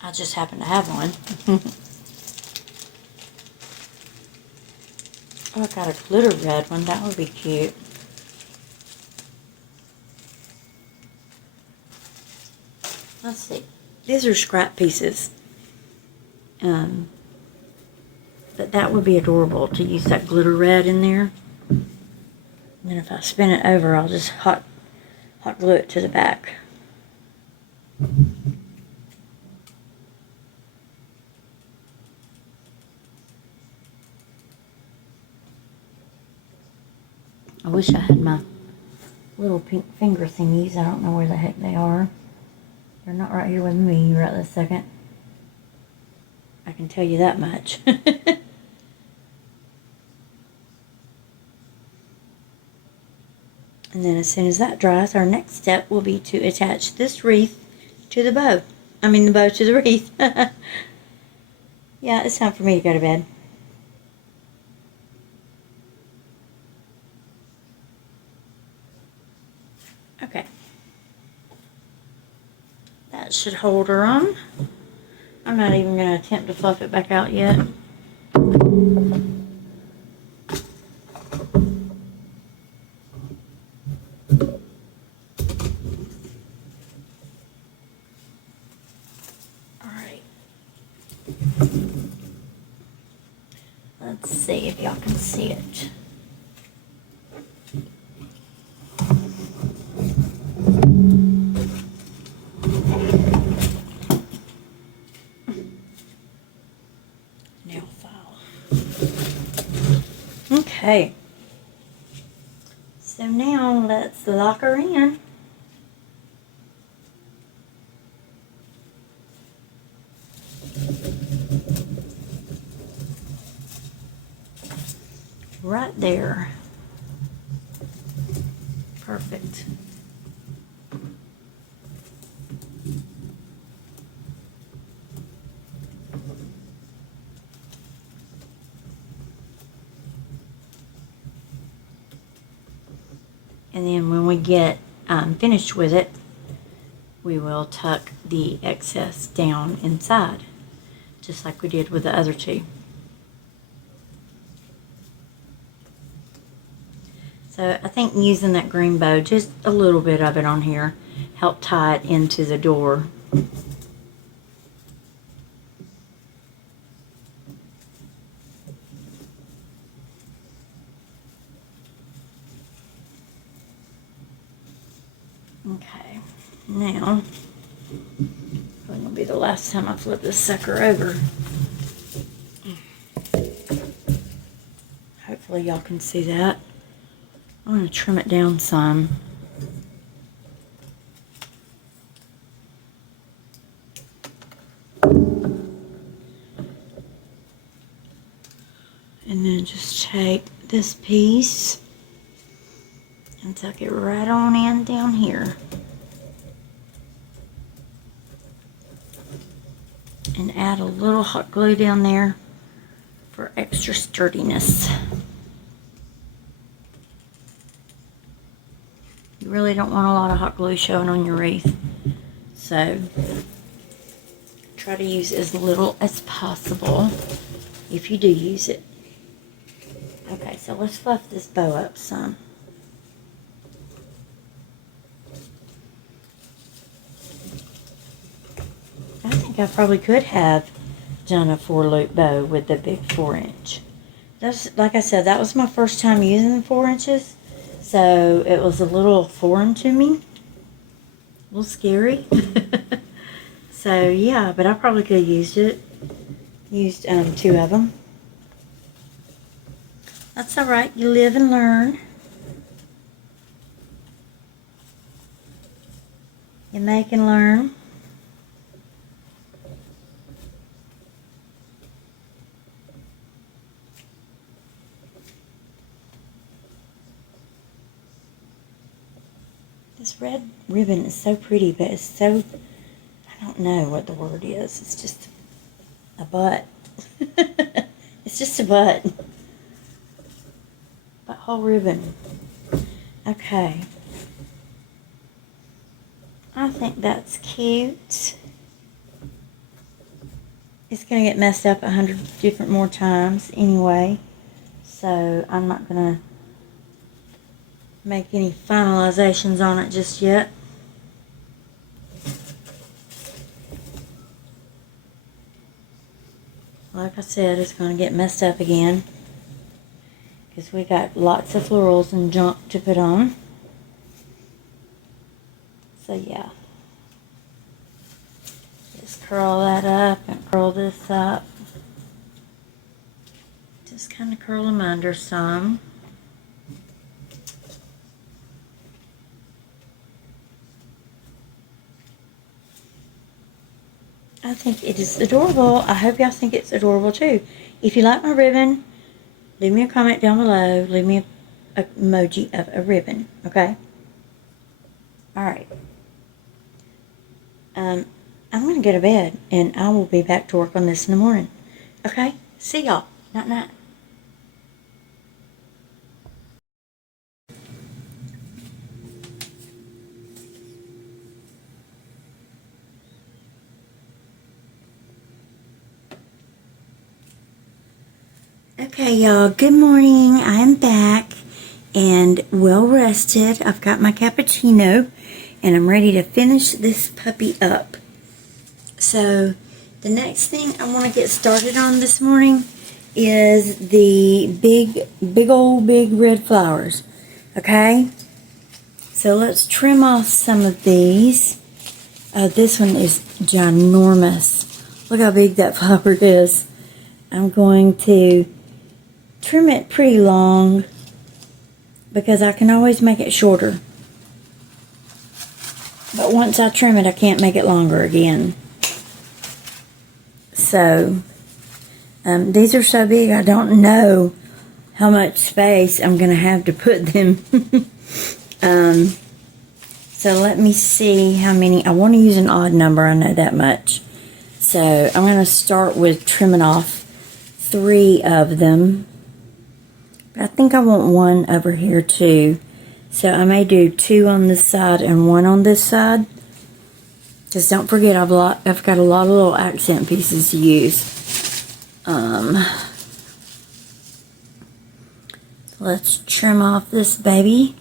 I just happen to have one. Oh, I got a glitter red one. That would be cute. Let's see. These are scrap pieces. But that would be adorable to use that glitter red in there. And then if I spin it over, I'll just hot glue it to the back. I wish I had my little pink finger thingies. I don't know where the heck they are. They're not right here with me right this second. I can tell you that much. And then as soon as that dries, our next step will be to attach this wreath to the bow. I mean the bow to the wreath. Yeah, it's time for me to go to bed. Okay. That should hold her on. I'm not even going to attempt to fluff it back out yet. Let's see if y'all can see it. Nail file. Okay. So now let's lock her in. Right there. Perfect. And then when we get finished with it, we will tuck the excess down inside, just like we did with the other two. So I think using that green bow, just a little bit of it on here, help tie it into the door. Okay, now, probably gonna be the last time I flip this sucker over. Hopefully y'all can see that. I'm going to trim it down some. And then just take this piece and tuck it right on in down here. And add a little hot glue down there for extra sturdiness. You really don't want a lot of hot glue showing on your wreath, so try to use as little as possible if you do use it. Okay, so let's fluff this bow up some. I think I probably could have done a 4-loop bow with the big 4-inch. That's, like I said, that was my first time using the 4 inches. So it was a little foreign to me, a little scary. So yeah, but I probably could have used it. Used 2 of them. That's all right. You live and learn. You make and learn. This red ribbon is so pretty, but it's so, I don't know what the word is. It's just a butt. It's just a butt. Butthole ribbon. Okay. I think that's cute. It's going to get messed up 100 different more times anyway. So I'm not going to make any finalizations on it just yet. Like I said, it's going to get messed up again because we got lots of florals and junk to put on. So yeah, just curl that up and curl this up. Just kind of curl them under some. I think it is adorable. I hope y'all think it's adorable too. If you like my ribbon, leave me a comment down below. Leave me an emoji of a ribbon, okay? Alright. I'm going to go to bed, and I will be back to work on this in the morning. Okay? See y'all. Night-night. Okay, y'all, good morning. I am back and well rested. I've got my cappuccino and I'm ready to finish this puppy up. So the next thing I want to get started on this morning is the big old red flowers. Okay? So let's trim off some of these. This one is ginormous. Look how big that flower is. I'm going to trim it pretty long because I can always make it shorter. But once I trim it, I can't make it longer again. So, these are so big, I don't know how much space I'm going to have to put them. So let me see how many. I want to use an odd number, I know that much. So I'm going to start with trimming off 3 of them. But I think I want 1 over here too. So I may do 2 on this side and 1 on this side. Just don't forget I've got a lot of little accent pieces to use. Let's trim off this baby.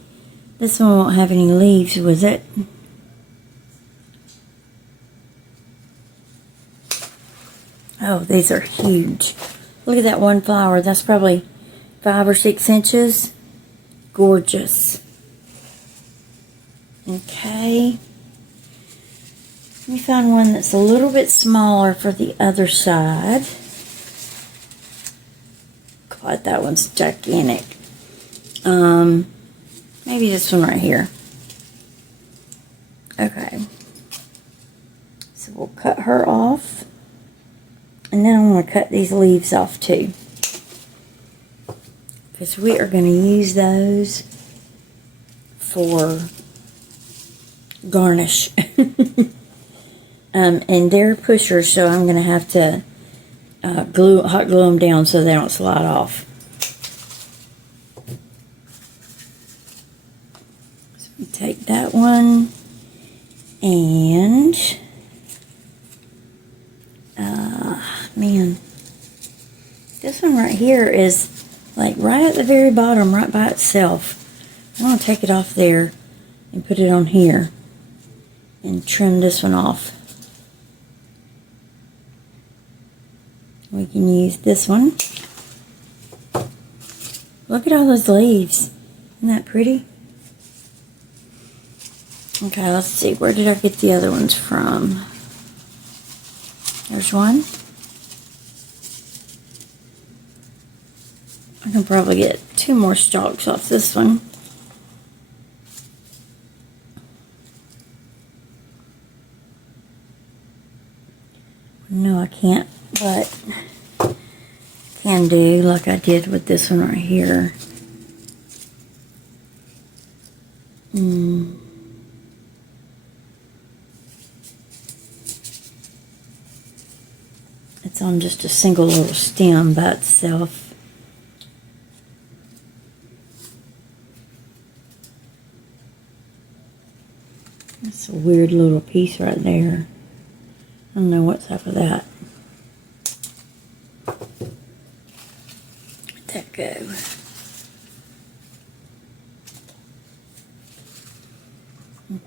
This one won't have any leaves, was it? Oh, these are huge. Look at that one flower. That's probably 5 or 6 inches. Gorgeous. Okay. Let me find one that's a little bit smaller for the other side. God, that one's gigantic. Maybe this one right here. Okay. So we'll cut her off. And then I'm going to cut these leaves off too. Because we are going to use those for garnish. And they're pushers, so I'm going to have to hot glue them down so they don't slide off. So we take that one and man, this one right here is like right at the very bottom, right by itself. I'm going to take it off there and put it on here and trim this one off. We can use this one. Look at all those leaves. Isn't that pretty? Okay, let's see. Where did I get the other ones from? There's one. I can probably get 2 more stalks off this one. No, I can't, but can do like I did with this one right here. It's on just a single little stem by itself. That's a weird little piece right there. I don't know what's up with that. Let that go.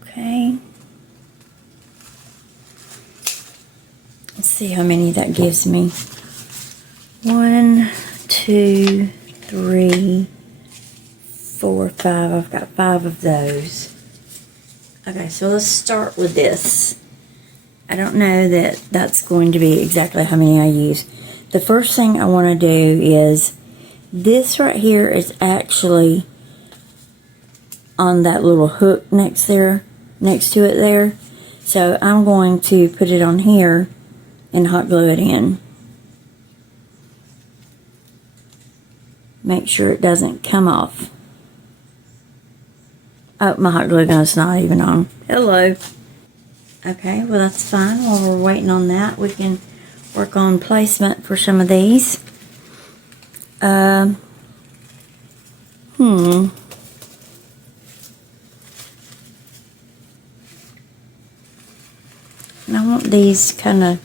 Okay. Let's see how many that gives me. 1, 2, 3, 4, 5. I've got 5 of those. Okay, so let's start with this. I don't know that that's going to be exactly how many I use. The first thing I want to do is, this right here is actually on that little hook next to it there. So I'm going to put it on here and hot glue it in. Make sure it doesn't come off. Oh, my hot glue gun's not even on. Hello. Okay, well that's fine. While we're waiting on that, we can work on placement for some of these. And I want these kind of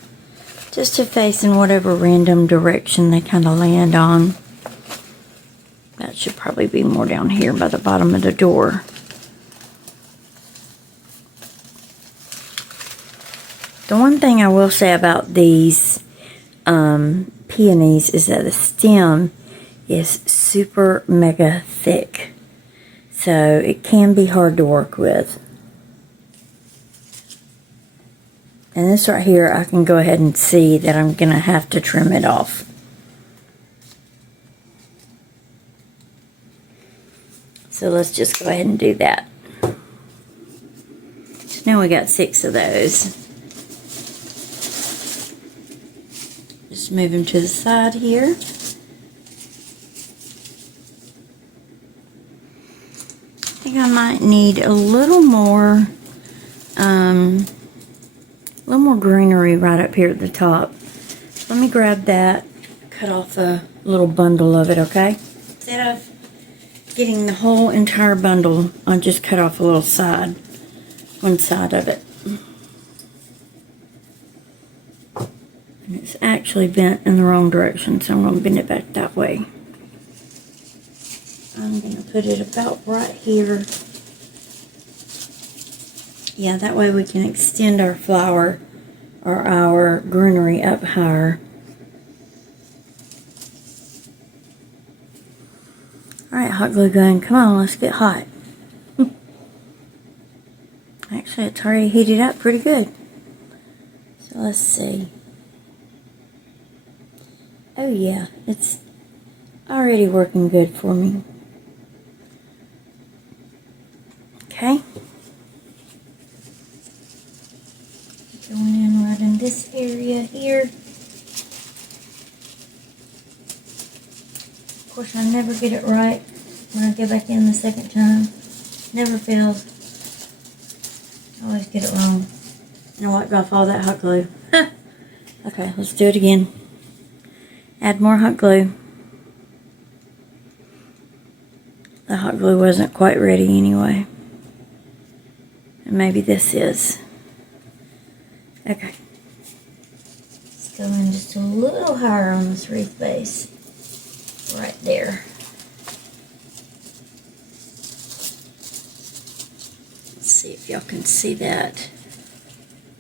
just to face in whatever random direction they kind of land on. That should probably be more down here by the bottom of the door. The one thing I will say about these peonies is that the stem is super mega thick. So it can be hard to work with. And this right here, I can go ahead and see that I'm going to have to trim it off. So let's just go ahead and do that. So now we got 6 of those. Just move them to the side here. I think I might need a little more greenery right up here at the top. Let me grab that, cut off a little bundle of it, okay? Instead of getting the whole entire bundle, I'll just cut off a little side, one side of it. And it's actually bent in the wrong direction, so I'm going to bend it back that way. I'm going to put it about right here. Yeah, that way we can extend our flower or our greenery up higher. Alright, hot glue gun, come on, let's get hot. Actually, it's already heated up pretty good. So let's see. Oh yeah, it's already working good for me. Okay. Going in right in this area here. Of course, I never get it right when I go back in the second time. Never fails. I always get it wrong. And I wiped off all that hot glue. Okay, let's do it again. Add more hot glue. The hot glue wasn't quite ready anyway. And maybe this is. Okay. Let's go in just a little higher on this wreath base. Right there. Let's see if y'all can see that.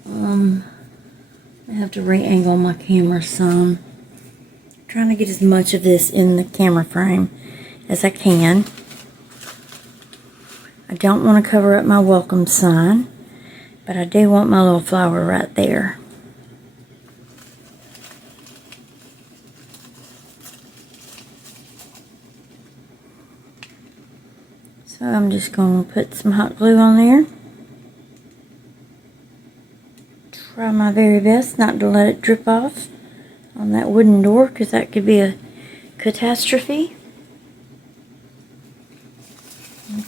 I have to re-angle my camera some. I'm trying to get as much of this in the camera frame as I can. I don't want to cover up my welcome sign, but I do want my little flower right there. So I'm just going to put some hot glue on there. Try my very best not to let it drip off on that wooden door, because that could be a catastrophe.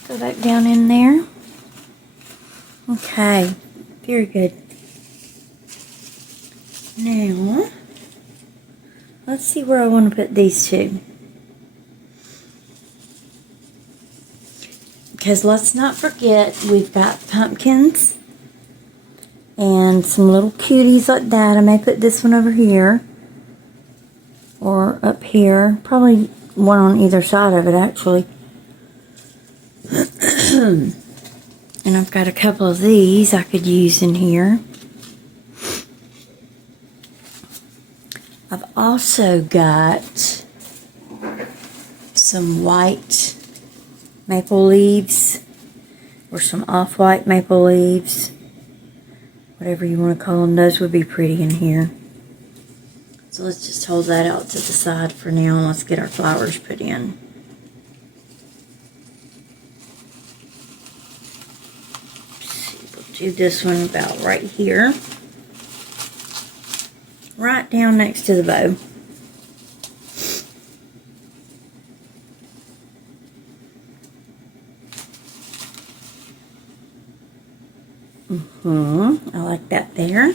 Go back down in there. Okay, very good. Now, let's see where I want to put these two. Because let's not forget, we've got pumpkins and some little cuties like that. I may put this one over here or up here. Probably one on either side of it, actually. And I've got a couple of these I could use in here. I've also got some white maple leaves, or some off-white maple leaves, whatever you want to call them. Those would be pretty in here. So let's just hold that out to the side for now, and let's get our flowers put in. Do this one about right here, right down next to the bow. I like that there.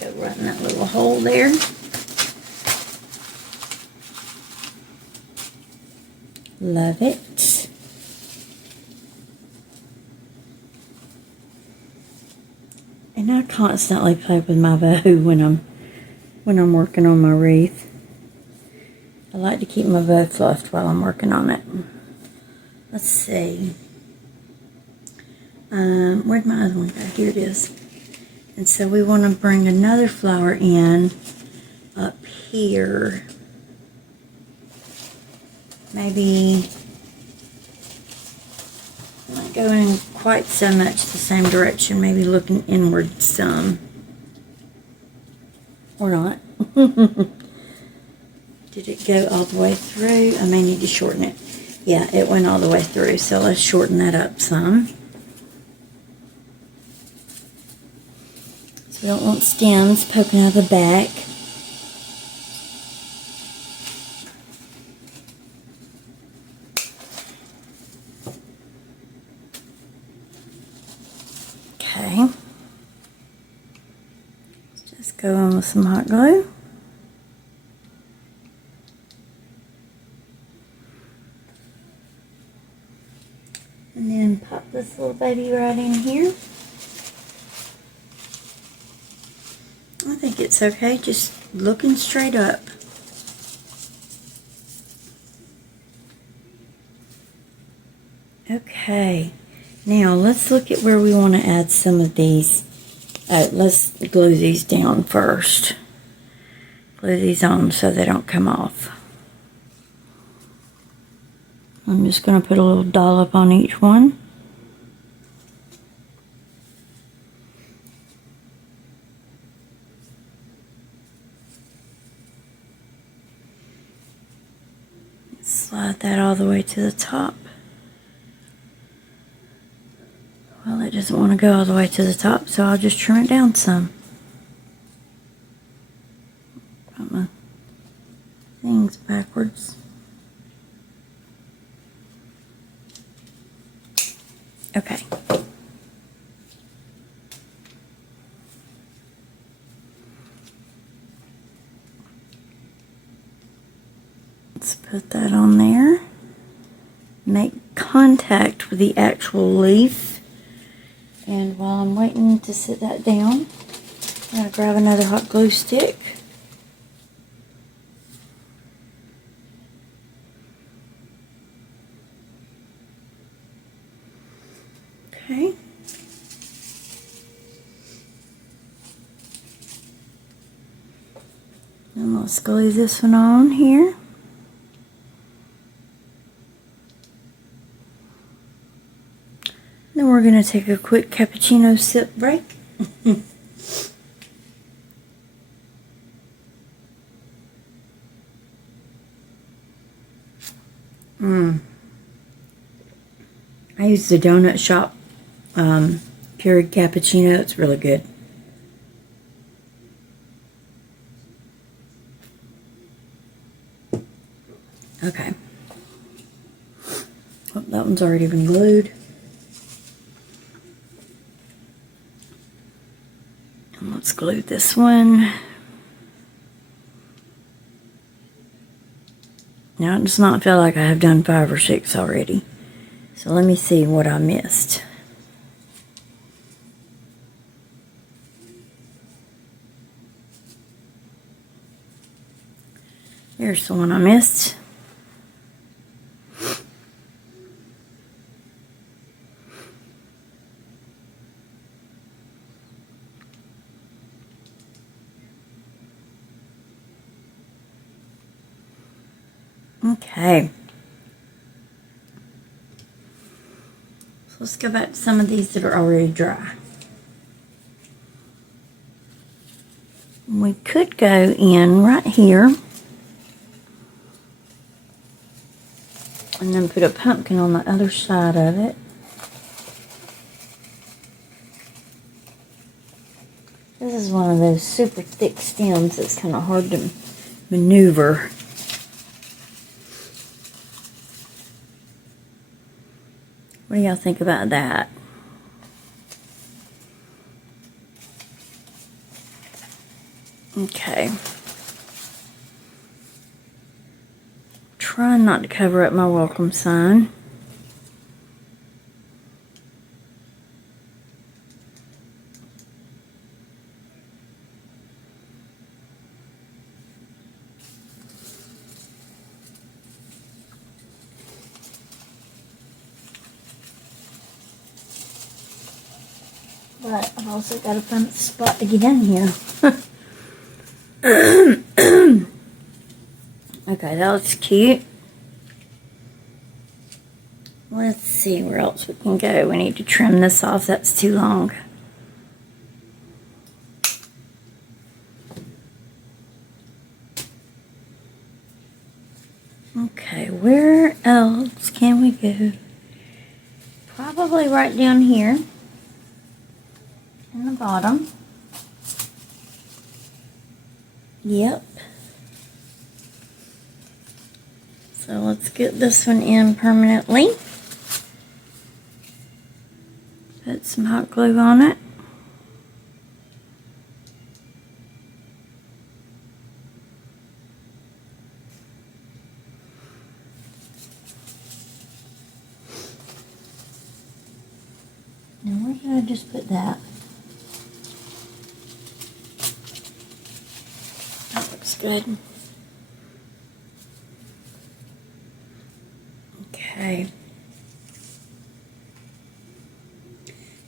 Go right in that little hole there. Love it. And I constantly play with my bow when I'm when I'm working on my wreath. I like to keep my bow fluffed while I'm working on it. Let's see. Where'd my other one go? Here it is. And so we want to bring another flower in up here. Maybe not going quite so much the same direction, maybe looking inward some. Or not. Did it go all the way through? I may need to shorten it. Yeah, it went all the way through, so let's shorten that up some. So we don't want stems poking out of the back. Okay. Let's just go on with some hot glue. And then pop this little baby right in here. I think it's okay, just looking straight up. Okay, now let's look at where we want to add some of these. Let's glue these down first. Glue these on so they don't come off. I'm just going to put a little dollop on each one. Slide that all the way to the top. Well, it doesn't want to go all the way to the top, so I'll just trim it down some. Got my things backwards. Okay. Let's put that on there. Make contact with the actual leaf. And while I'm waiting to sit that down, I'm going to grab another hot glue stick. Okay. And let's glue this one on here. Then we're going to take a quick cappuccino sip break. I use the Donut Shop Keurig cappuccino. It's really good. Okay. Oh, that one's already been glued. And let's glue this one. Now it does not feel like I have done 5 or 6 already. So let me see what I missed. Here's the one I missed. Okay. So let's go back to some of these that are already dry. We could go in right here and then put a pumpkin on the other side of it. This is one of those super thick stems that's kind of hard to maneuver. What do y'all think about that? Okay. Trying not to cover up my welcome sign. But I've also got to find a spot to get in here. Okay, that looks cute. Let's see where else we can go. We need to trim this off. That's too long. Okay, where else can we go? Probably right down here in the bottom. Yep. So let's get this one in permanently. Put some hot glue on it. Now where did I just put that? That looks good. Okay.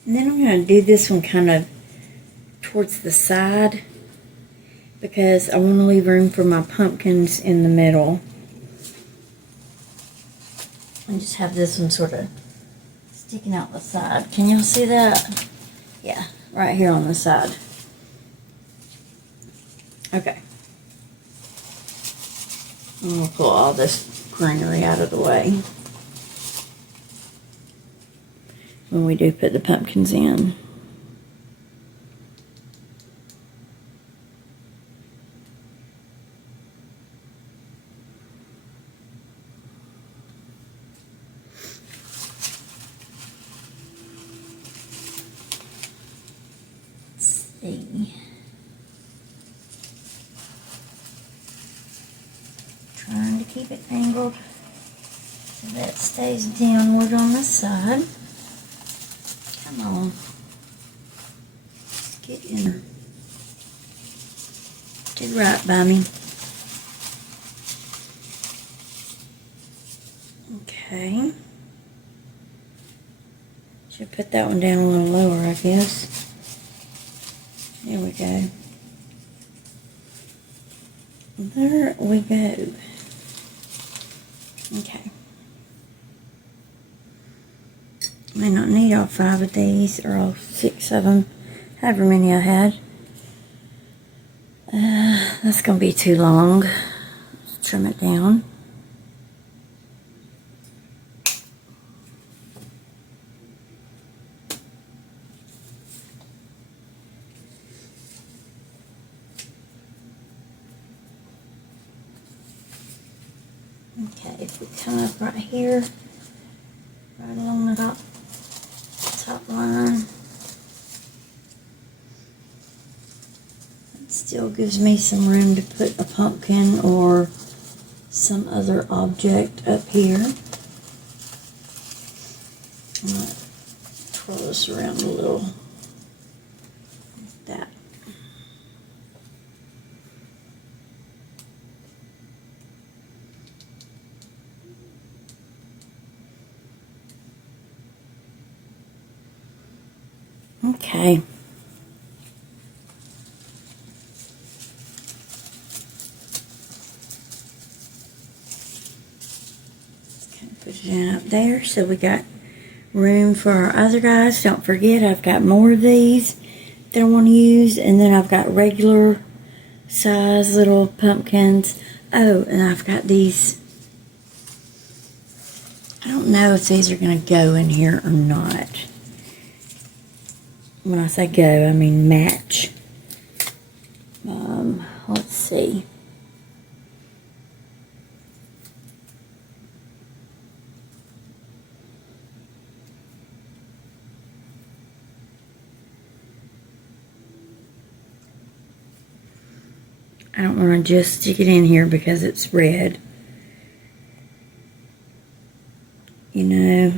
And then I'm going to do this one kind of towards the side because I want to leave room for my pumpkins in the middle. And just have this one sort of sticking out the side. Can y'all see that? Yeah, right here on the side. Okay. I'm going to pull all this greenery out of the way when we do put the pumpkins in. See. Trying to keep it angled so that it stays downward on the side. Come on. Get in there. Do right by me. Okay. Should put that one down a little lower, I guess. There we go. There we go. Okay. May not need all 5 of these, or all 6 of them, however many I had. That's going to be too long. Let's trim it down. Okay, if we come up right here, right along the top line, it still gives me some room to put a pumpkin or some other object up here. I'm going to twirl this around a little, like that. Okay. Kind of put it up there so we got room for our other guys. Don't forget, I've got more of these that I want to use, and then I've got regular size little pumpkins. Oh, and I've got these. I don't know if these are going to go in here or not. When I say go, I mean match. Let's see. I don't want to just stick it in here because it's red. You know,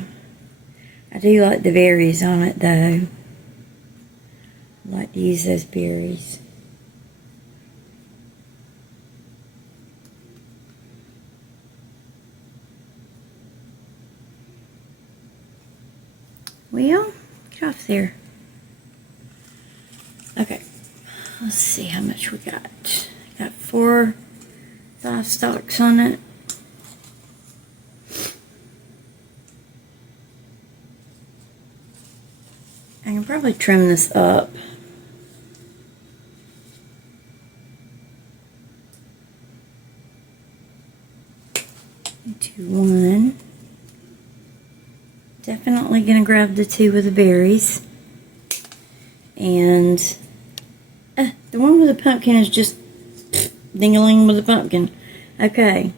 I do like the berries on it though. I like to use those berries. Well, get off there. Let's see how much we got. Got 4 5 stalks on it. I can probably trim this up. Into 1. Definitely gonna grab the 2 with the berries. And the one with the pumpkin is just ding-a-ling with the pumpkin. Okay.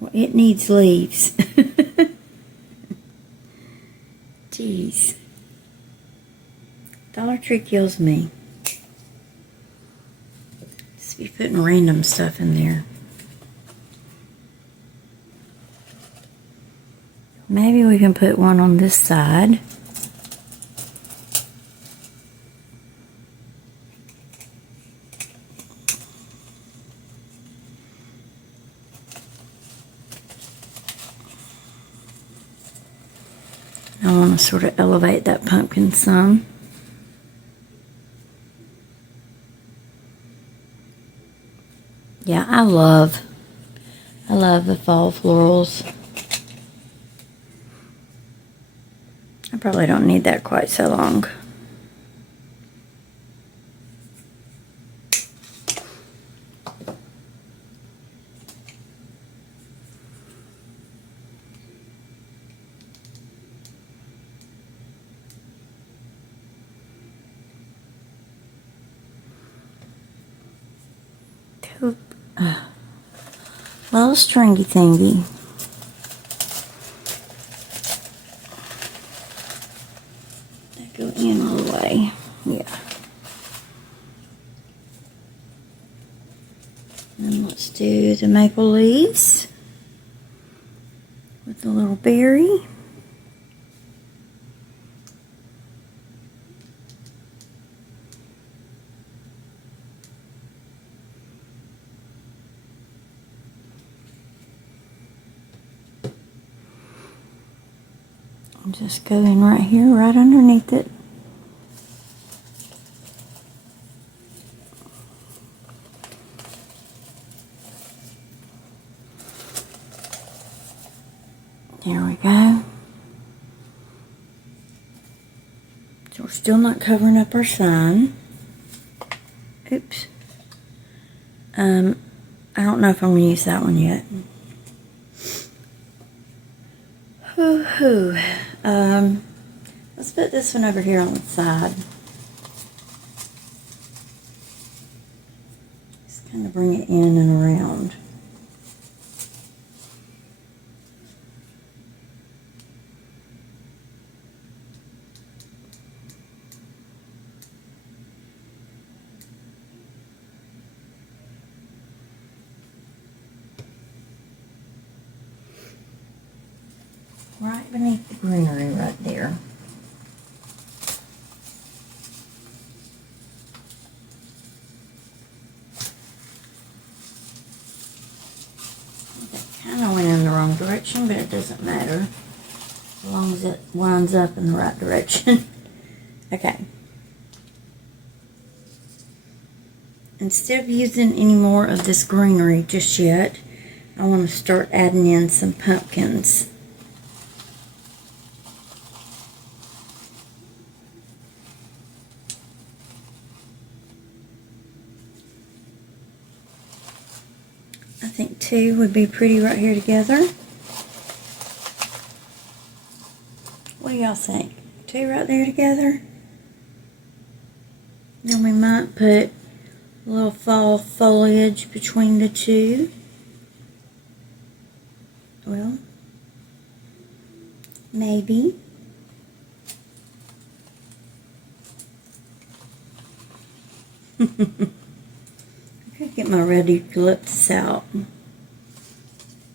Well, it needs leaves. Jeez. Dollar Tree kills me. Just be putting random stuff in there. Maybe we can put one on this side. I want to sort of elevate that pumpkin some. Yeah, I love the fall florals. I probably don't need that quite so long. Little stringy thingy. That go in all the way. Yeah. And let's do the maple leaves with the little berry. Just go in right here, right underneath it. There we go. So we're still not covering up our sign. Oops. I don't know if I'm going to use that one yet. Hoo-hoo. Let's put this one over here on the side. Just kind of bring it in and around. Right beneath the greenery right there. That kind of went in the wrong direction, but it doesn't matter as long as it winds up in the right direction. Okay. Instead of using any more of this greenery just yet, I want to start adding in some pumpkins. I think 2 would be pretty right here together. What do y'all think? 2 right there together? Then we might put a little fall foliage between the 2. Well, maybe. I could get my red eucalyptus out.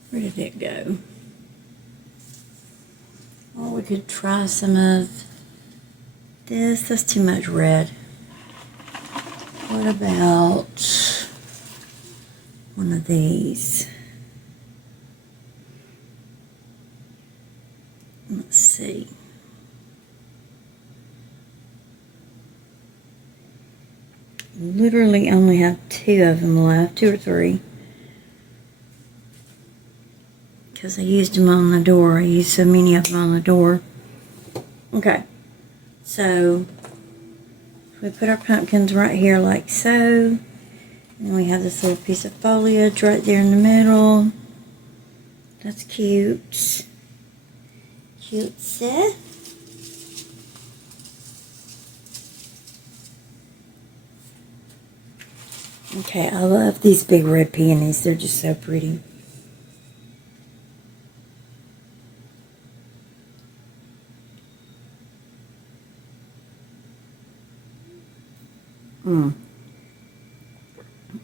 Where did it go? Or we could try some of this. That's too much red. What about one of these? Let's see. literally only have 2 of them left, 2 or 3. Because I used them on the door. I used so many of them on the door. Okay. So, we put our pumpkins right here like so. And we have this little piece of foliage right there in the middle. That's cute. Cutesy. Okay, I love these big red peonies. They're just so pretty.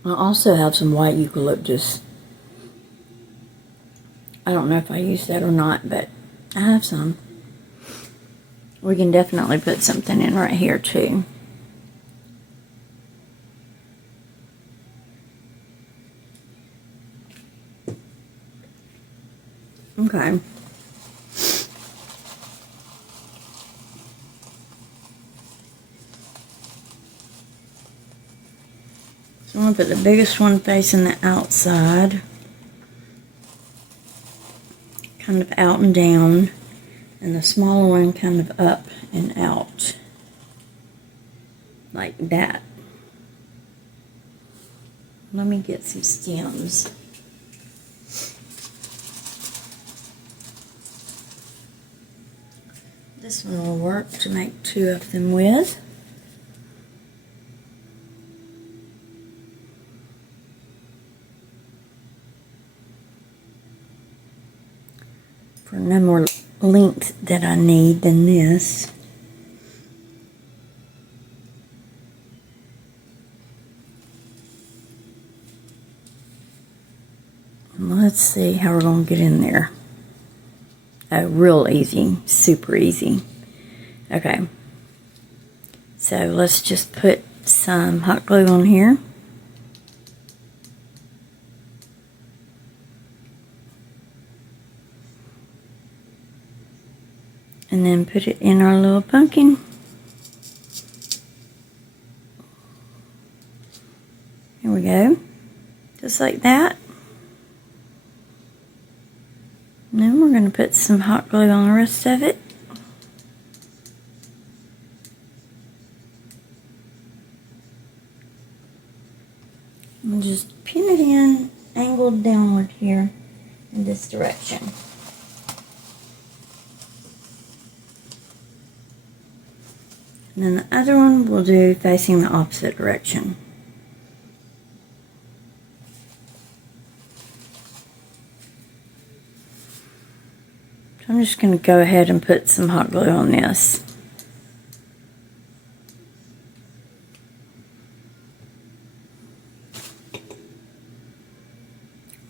I also have some white eucalyptus. I don't know if I use that or not, but I have some. We can definitely put something in right here too. Okay. So I'm going to put the biggest one facing the outside, kind of out and down, and the smaller one kind of up and out, like that. Let me get some stems. This one will work to make 2 of them with. For no more length that I need than this. And let's see how we're going to get in there. Oh, real easy, super easy. Okay, so let's just put some hot glue on here. And then put it in our little pumpkin. Here we go. Just like that. And then we're going to put some hot glue on the rest of it. And just pin it in, angled downward here in this direction. And then the other one we'll do facing the opposite direction. So I'm just going to go ahead and put some hot glue on this.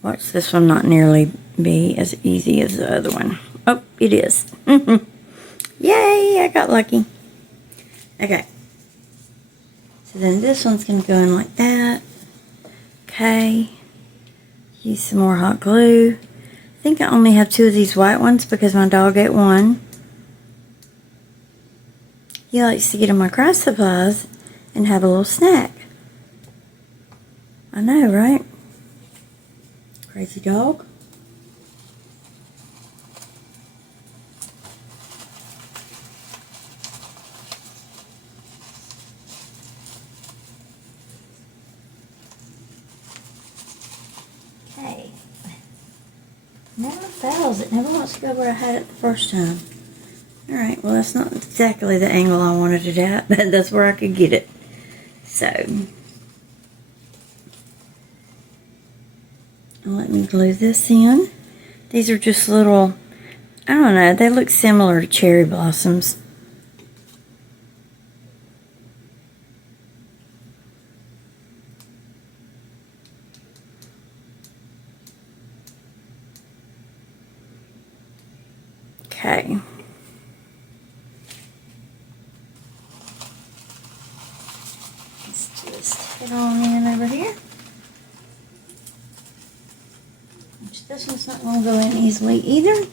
Watch this one not nearly be as easy as the other one. Oh, it is. Yay, I got lucky. Okay. So then this one's going to go in like that. Okay. Use some more hot glue. I think I only have 2 of these white ones because my dog ate one. He likes to get in my craft supplies and have a little snack. I know, right? Crazy dog. Okay. Never fails. It never wants to go where I had it the first time. Alright, well that's not exactly the angle I wanted it at, but that's where I could get it. So, let me glue this in. These are just little, I don't know, they look similar to cherry blossoms. Okay. Let's just head on in over here. This one's not going to go in easily either.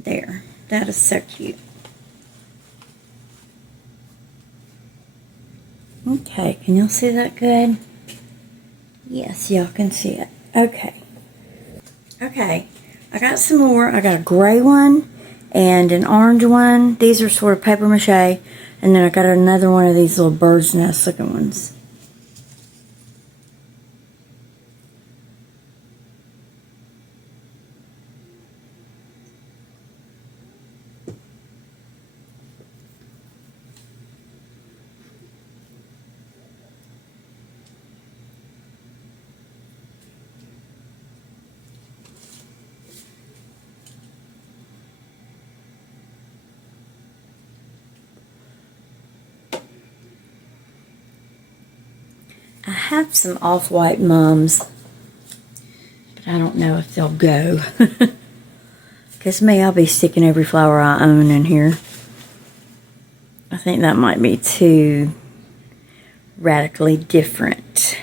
There. That is so cute. Okay, can y'all see that good? Yes, y'all can see it. Okay. Okay, I got some more. I got a gray one and an orange one. These are sort of paper mache. And then I got another one of these little bird's nest looking ones. I have some off-white mums, but I don't know if they'll go. Because me, I'll be sticking every flower I own in here. I think that might be too radically different.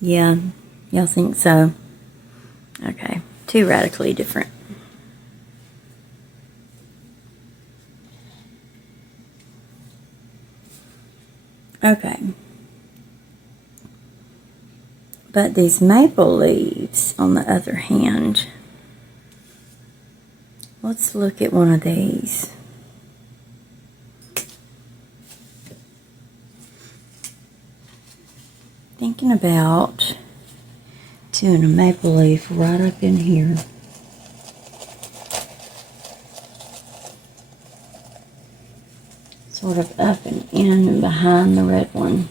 Yeah, y'all think so? Okay, too radically different. Okay. But these maple leaves, on the other hand, let's look at one of these. Thinking about doing a maple leaf right up in here. Sort of up and in and behind the red one.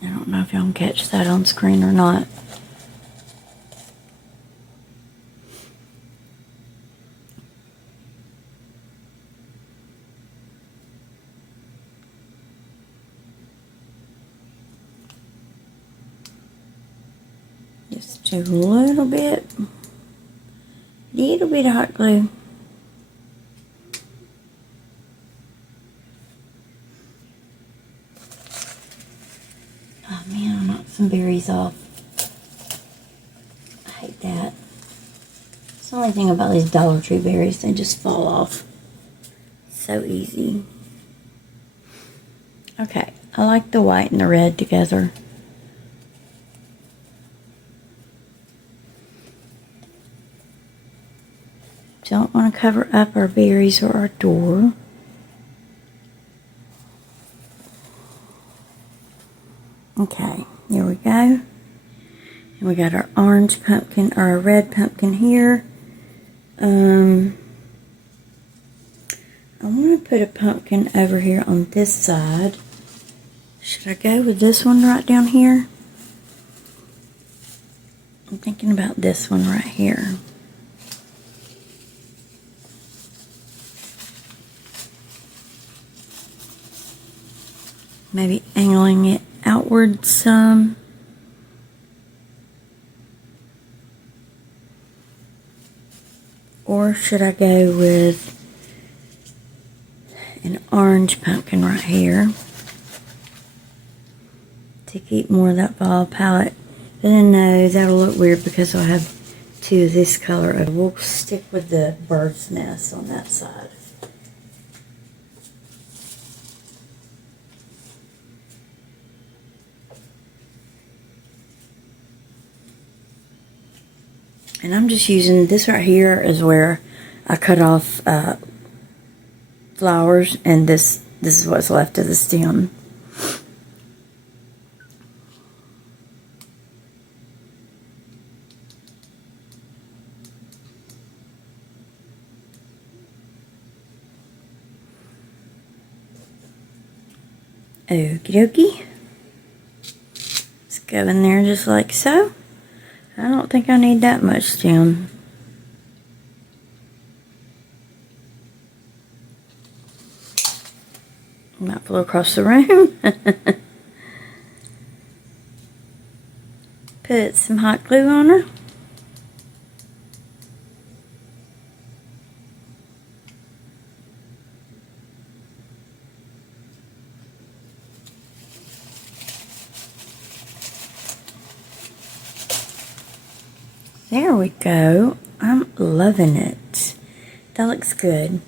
I don't know if y'all can catch that on screen or not. Just do a little bit of hot glue. Oh man, I knocked some berries off. I hate that. It's the only thing about these Dollar Tree berries, they just fall off. So easy. Okay, I like the white and the red together. Don't want to cover up our berries or our door. Okay, there we go. And we got our orange pumpkin, or our red pumpkin here. I want to put a pumpkin over here on this side. Should I go with this one right down here? I'm thinking about this one right here. Maybe angling it outward some. Or should I go with an orange pumpkin right here to keep more of that fall palette? But then no, that'll look weird because I'll have two of this color. We'll stick with the bird's nest on that side. And I'm just using this right here is where I cut off flowers, and this is what's left of the stem. Okie dokie. Let's go in there just like so. I don't think I need that much stem. Might flow across the room. Put some hot glue on her. There we go. I'm loving it. That looks good.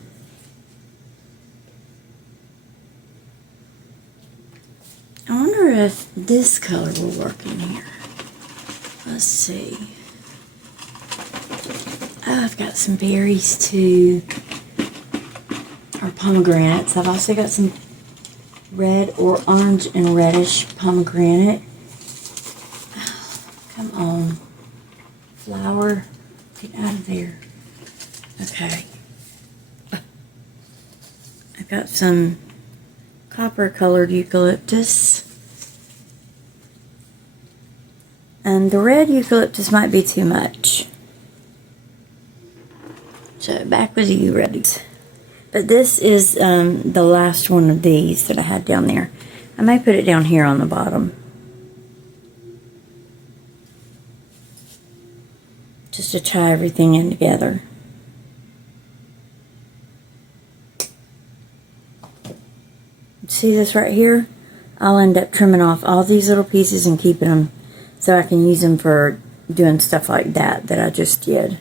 I wonder if this color will work in here. Let's see. Oh, I've got some berries too. Or pomegranates. I've also got some red or orange and reddish pomegranate. Oh, come on. Flower. Get out of there. Okay. I've got some copper colored eucalyptus. And the red eucalyptus might be too much. So back with you, Reddies. But this is the last one of these that I had down there. I may put it down here on the bottom. Just to tie everything in together. See this right here? I'll end up trimming off all these little pieces and keeping them so I can use them for doing stuff like that I just did.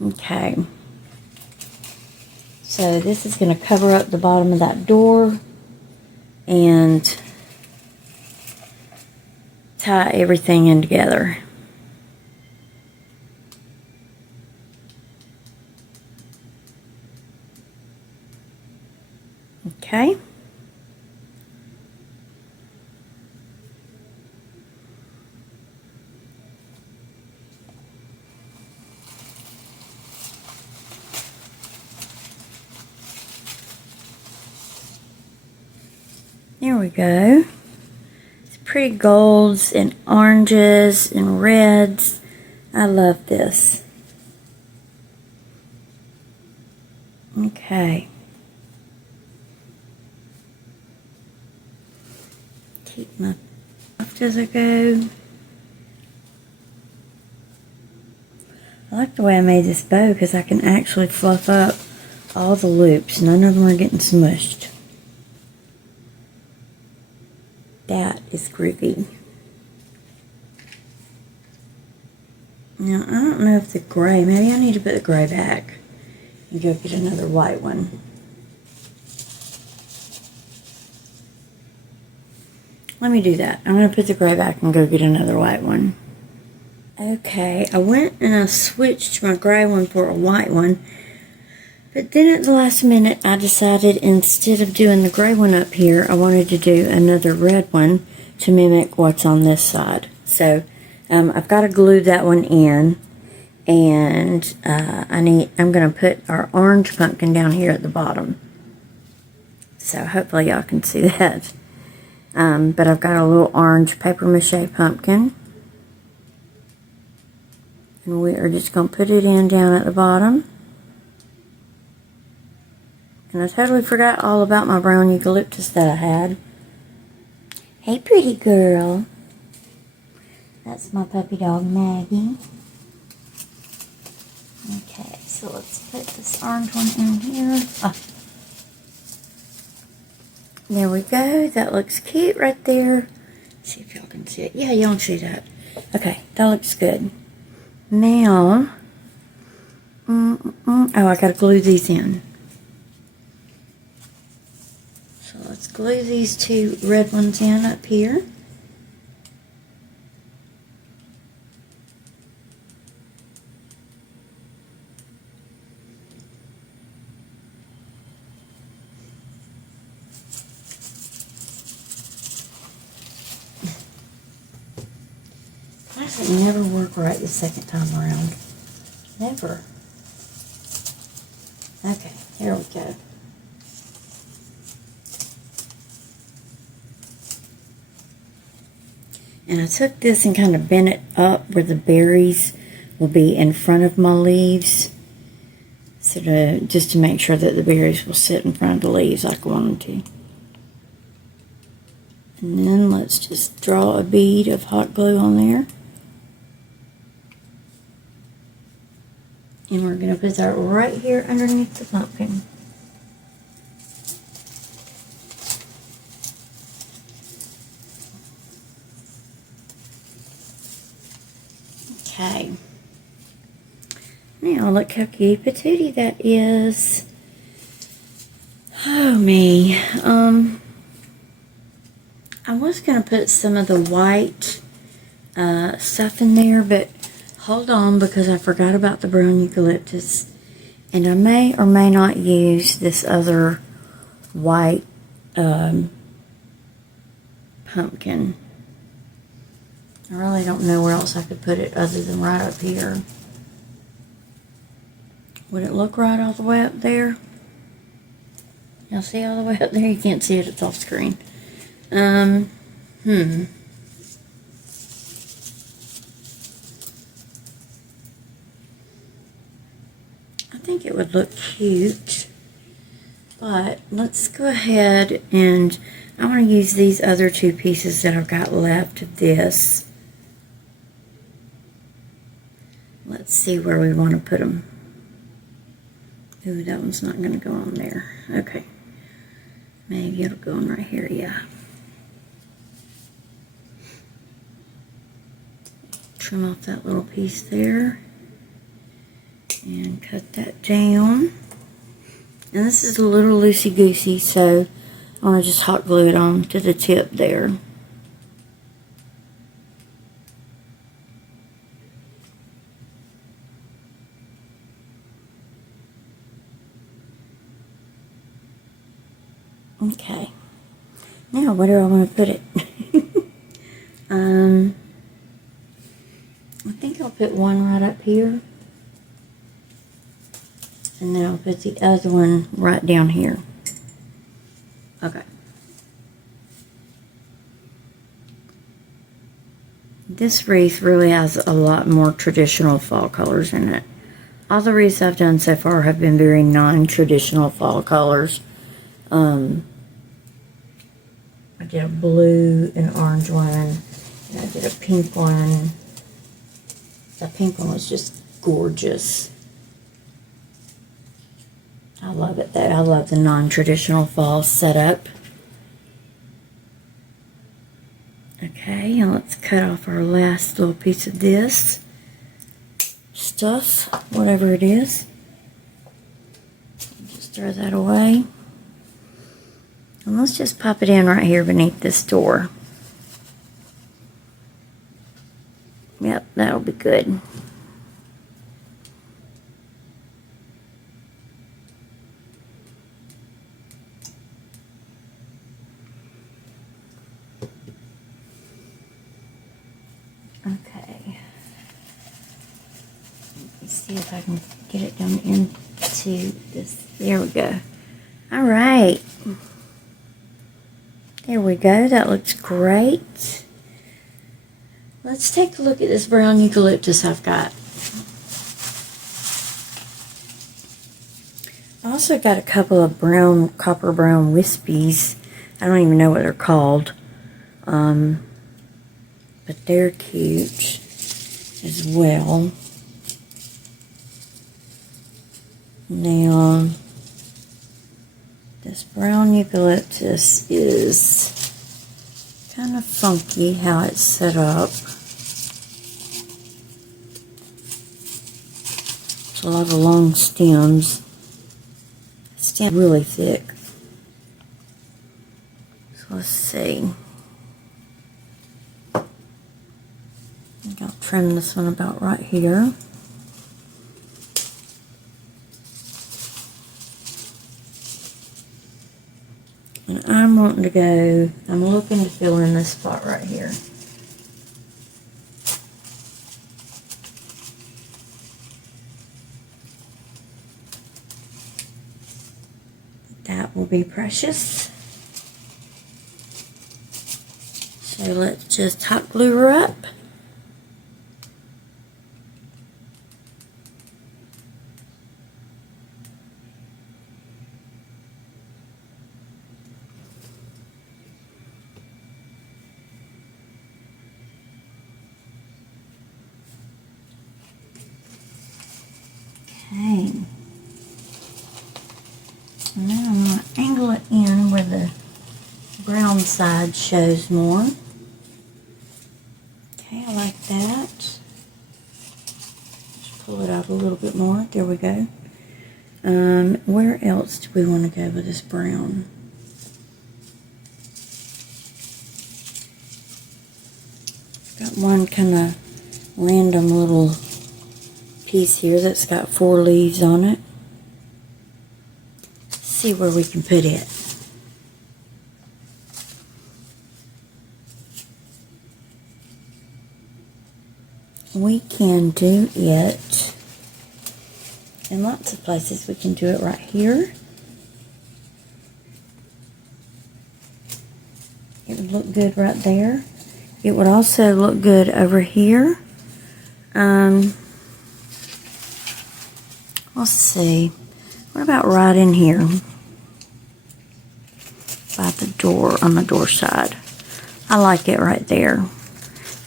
Okay. So this is going to cover up the bottom of that door and tie everything in together. Okay. There we go. It's pretty golds and oranges and reds. I love this. Okay. Keep my left as I go. I like the way I made this bow because I can actually fluff up all the loops. None of them are getting smushed. That is groovy. Now, I don't know if the gray, maybe I need to put the gray back and go get another white one. Let me do that. I'm going to put the gray back and go get another white one. Okay, I went and I switched my gray one for a white one. But then at the last minute, I decided instead of doing the gray one up here, I wanted to do another red one to mimic what's on this side. So, I've got to glue that one in. And I'm going to put our orange pumpkin down here at the bottom. So, hopefully y'all can see that. But I've got a little orange paper mache pumpkin. And we are just going to put it in down at the bottom. And I totally forgot all about my brown eucalyptus that I had. Hey, pretty girl. That's my puppy dog, Maggie. Okay, so let's put this orange one in here. Ah. There we go. That looks cute right there. Let's see if y'all can see it. Yeah, y'all can see that. Okay, that looks good. Now, oh, I gotta glue these in. Let's glue these two red ones in up here. Actually, never work right the second time around. Never. Okay, here we go. And I took this and kind of bent it up where the berries will be in front of my leaves. So just to make sure that the berries will sit in front of the leaves like I want them to. And then let's just draw a bead of hot glue on there. And we're going to put that right here underneath the pumpkin. Okay. Now look how cute patootie that is. Oh me. I was gonna put some of the white stuff in there, but hold on because I forgot about the brown eucalyptus, and I may or may not use this other white pumpkin. I really don't know where else I could put it other than right up here. Would it look right all the way up there? Y'all see all the way up there? You can't see it, it's off screen. I think it would look cute, but let's go ahead and I want to use these other two pieces that I've got left of this. Let's see where we want to put them. Ooh, that one's not going to go on there. Okay. Maybe it'll go on right here, yeah. Trim off that little piece there. And cut that down. And this is a little loosey-goosey, so I want to just hot glue it on to the tip there. Okay. Now, where do I want to put it? I think I'll put one right up here. And then I'll put the other one right down here. Okay. This wreath really has a lot more traditional fall colors in it. All the wreaths I've done so far have been very non-traditional fall colors. I did a blue and orange one, and I did a pink one. The pink one was just gorgeous. I love it though. I love the non-traditional fall setup. Okay, and let's cut off our last little piece of this stuff, whatever it is. Just throw that away. And let's just pop it in right here beneath this door. Yep, that'll be good. Okay. Let's see if I can get it down into this. There we go. All right. There we go. That looks great. Let's take a look at this brown eucalyptus I've got. I also got a couple of brown, copper brown wispies. I don't even know what they're called. But they're cute as well. Now, this brown eucalyptus is kind of funky how it's set up. It's a lot of long stems. Stem really thick. So let's see. I think I'll trim this one about right here. And I'm wanting to go, I'm looking to fill in this spot right here. That will be precious. So let's just hot glue her up. Okay. Now I'm going to angle it in where the brown side shows more. Okay, I like that. pull it out a little bit more. There we go. Where else do we want to go with this brown? Got one kind of random little piece here that's got 4 leaves on it. Let's see where we can put it. We can do it in lots of places. We can do it right here. It would look good right there. It would also look good over here. Let's see. What about right in here by the door, on the door side? I like it right there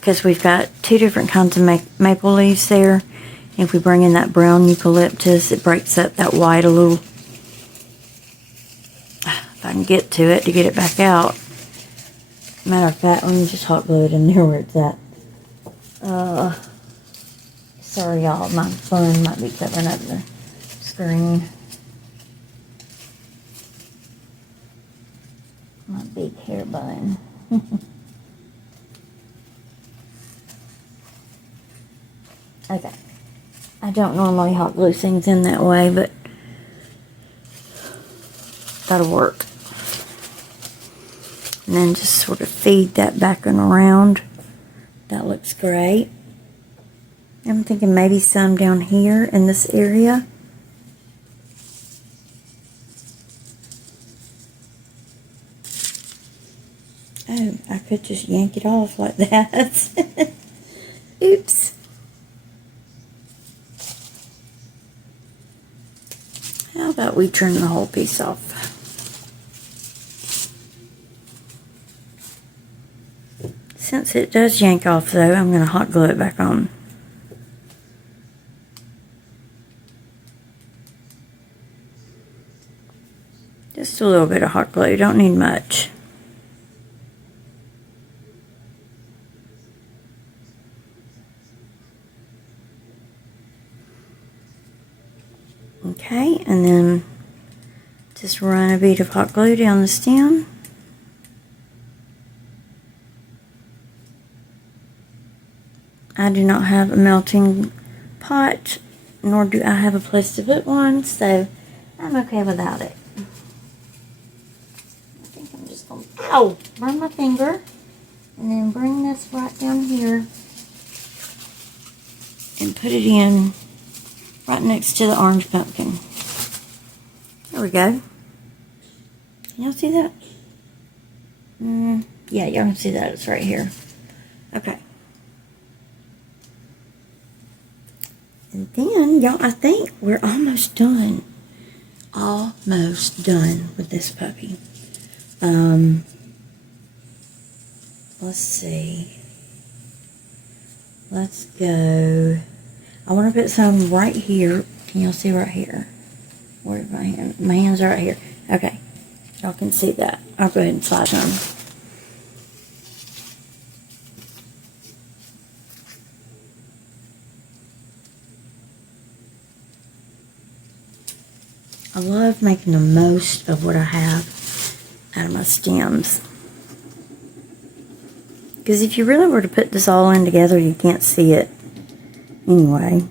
because we've got 2 different kinds of maple leaves there. If we bring in that brown eucalyptus, it breaks up that white a little. If I can get to it to get it back out. Matter of fact, let me just hot glue it in there where it's at. Sorry y'all, my phone might be covering up the screen. My big hair bun. Okay. I don't normally hot glue things in that way, but that'll work. And then just sort of feed that back and around. That looks great. I'm thinking maybe some down here in this area. Oh, I could just yank it off like that. Oops. How about we trim the whole piece off? Since it does yank off though, I'm going to hot glue it back on. Just a little bit of hot glue, don't need much. Okay, and then just run a bead of hot glue down the stem. I do not have a melting pot, nor do I have a place to put one, so I'm okay without it. I think I'm just going to, burn my finger, and then bring this right down here and put it in right next to the orange pumpkin. There we go. Can y'all see that? Yeah, y'all can see that. It's right here. Okay. And then, y'all, I think we're almost done. Almost done with this puppy. Let's see. Let's go. I want to put some right here. Can y'all see right here? Where's my hand? My hand's right here. Okay. Y'all can see that. I'll go ahead and slide some. I love making the most of what I have out of my stems. Because if you really were to put this all in together, you can't see it. Anyway,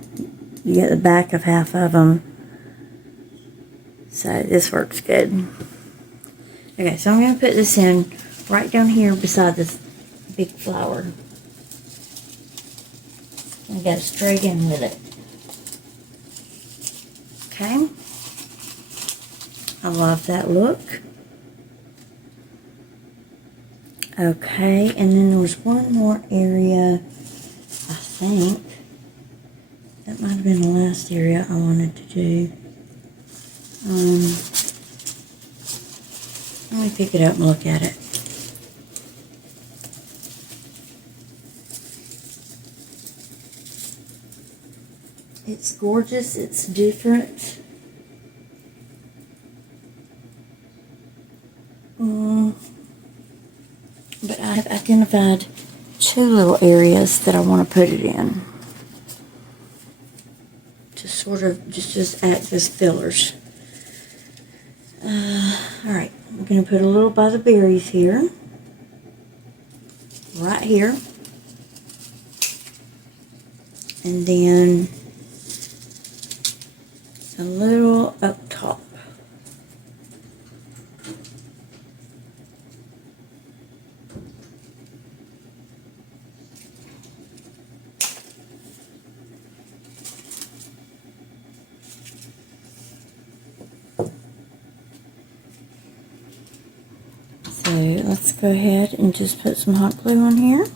you get the back of half of them. So this works good. Okay, so I'm going to put this in right down here beside this big flower. And go straight in with it. Okay. I love that look. Okay, and then there was one more area, I think. That might have been the last area I wanted to do. Let me pick it up and look at it. It's gorgeous, it's different. But I have identified 2 little areas that I want to put it in. sort of just act as fillers. Alright, I'm going to put a little by the berries here. Right here. And then a little up top. So let's go ahead and just put some hot glue on here.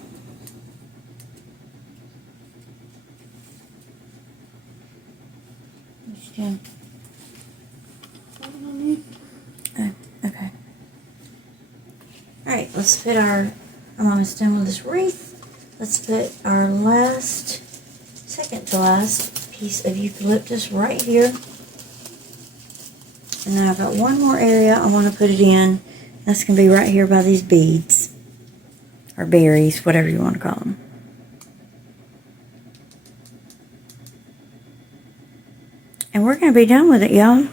Oh, okay. Alright, let's put our, I'm almost done with this wreath. Let's put our second to last piece of eucalyptus right here. And then I've got one more area I want to put it in. That's going to be right here by these beads. Or berries, whatever you want to call them. And we're going to be done with it, y'all.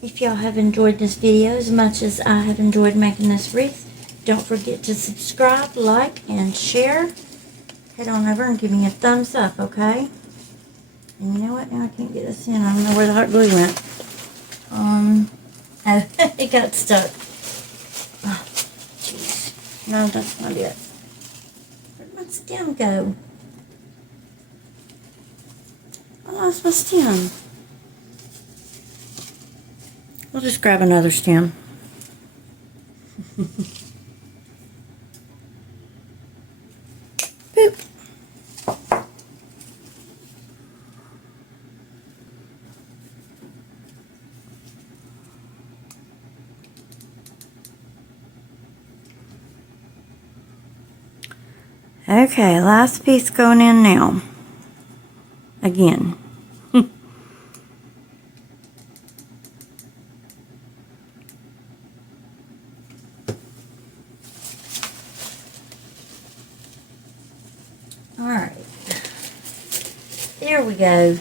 If y'all have enjoyed this video as much as I have enjoyed making this wreath, don't forget to subscribe, like, and share. Head on over and give me a thumbs up, okay? And you know what? Now I can't get this in. I don't know where the hot glue went. Oh, it got stuck. Oh, jeez. No, that's not it. Where'd my stem go? I lost my stem. We'll just grab another stem. Boop. Okay, last piece going in now. Again. Alright. There we go.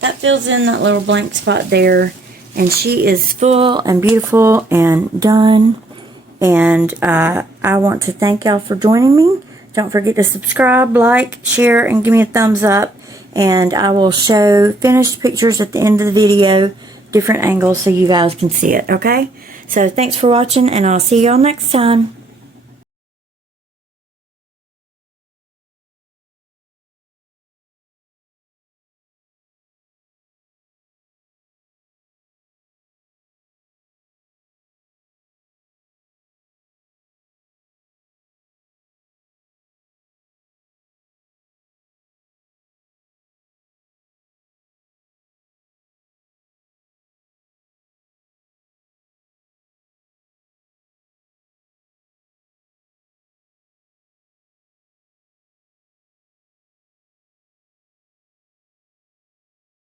That fills in that little blank spot there. And she is full and beautiful and done. And I want to thank y'all for joining me. Don't forget to subscribe, like, share, and give me a thumbs up. And I will show finished pictures at the end of the video, different angles so you guys can see it, okay? So thanks for watching, and I'll see y'all next time.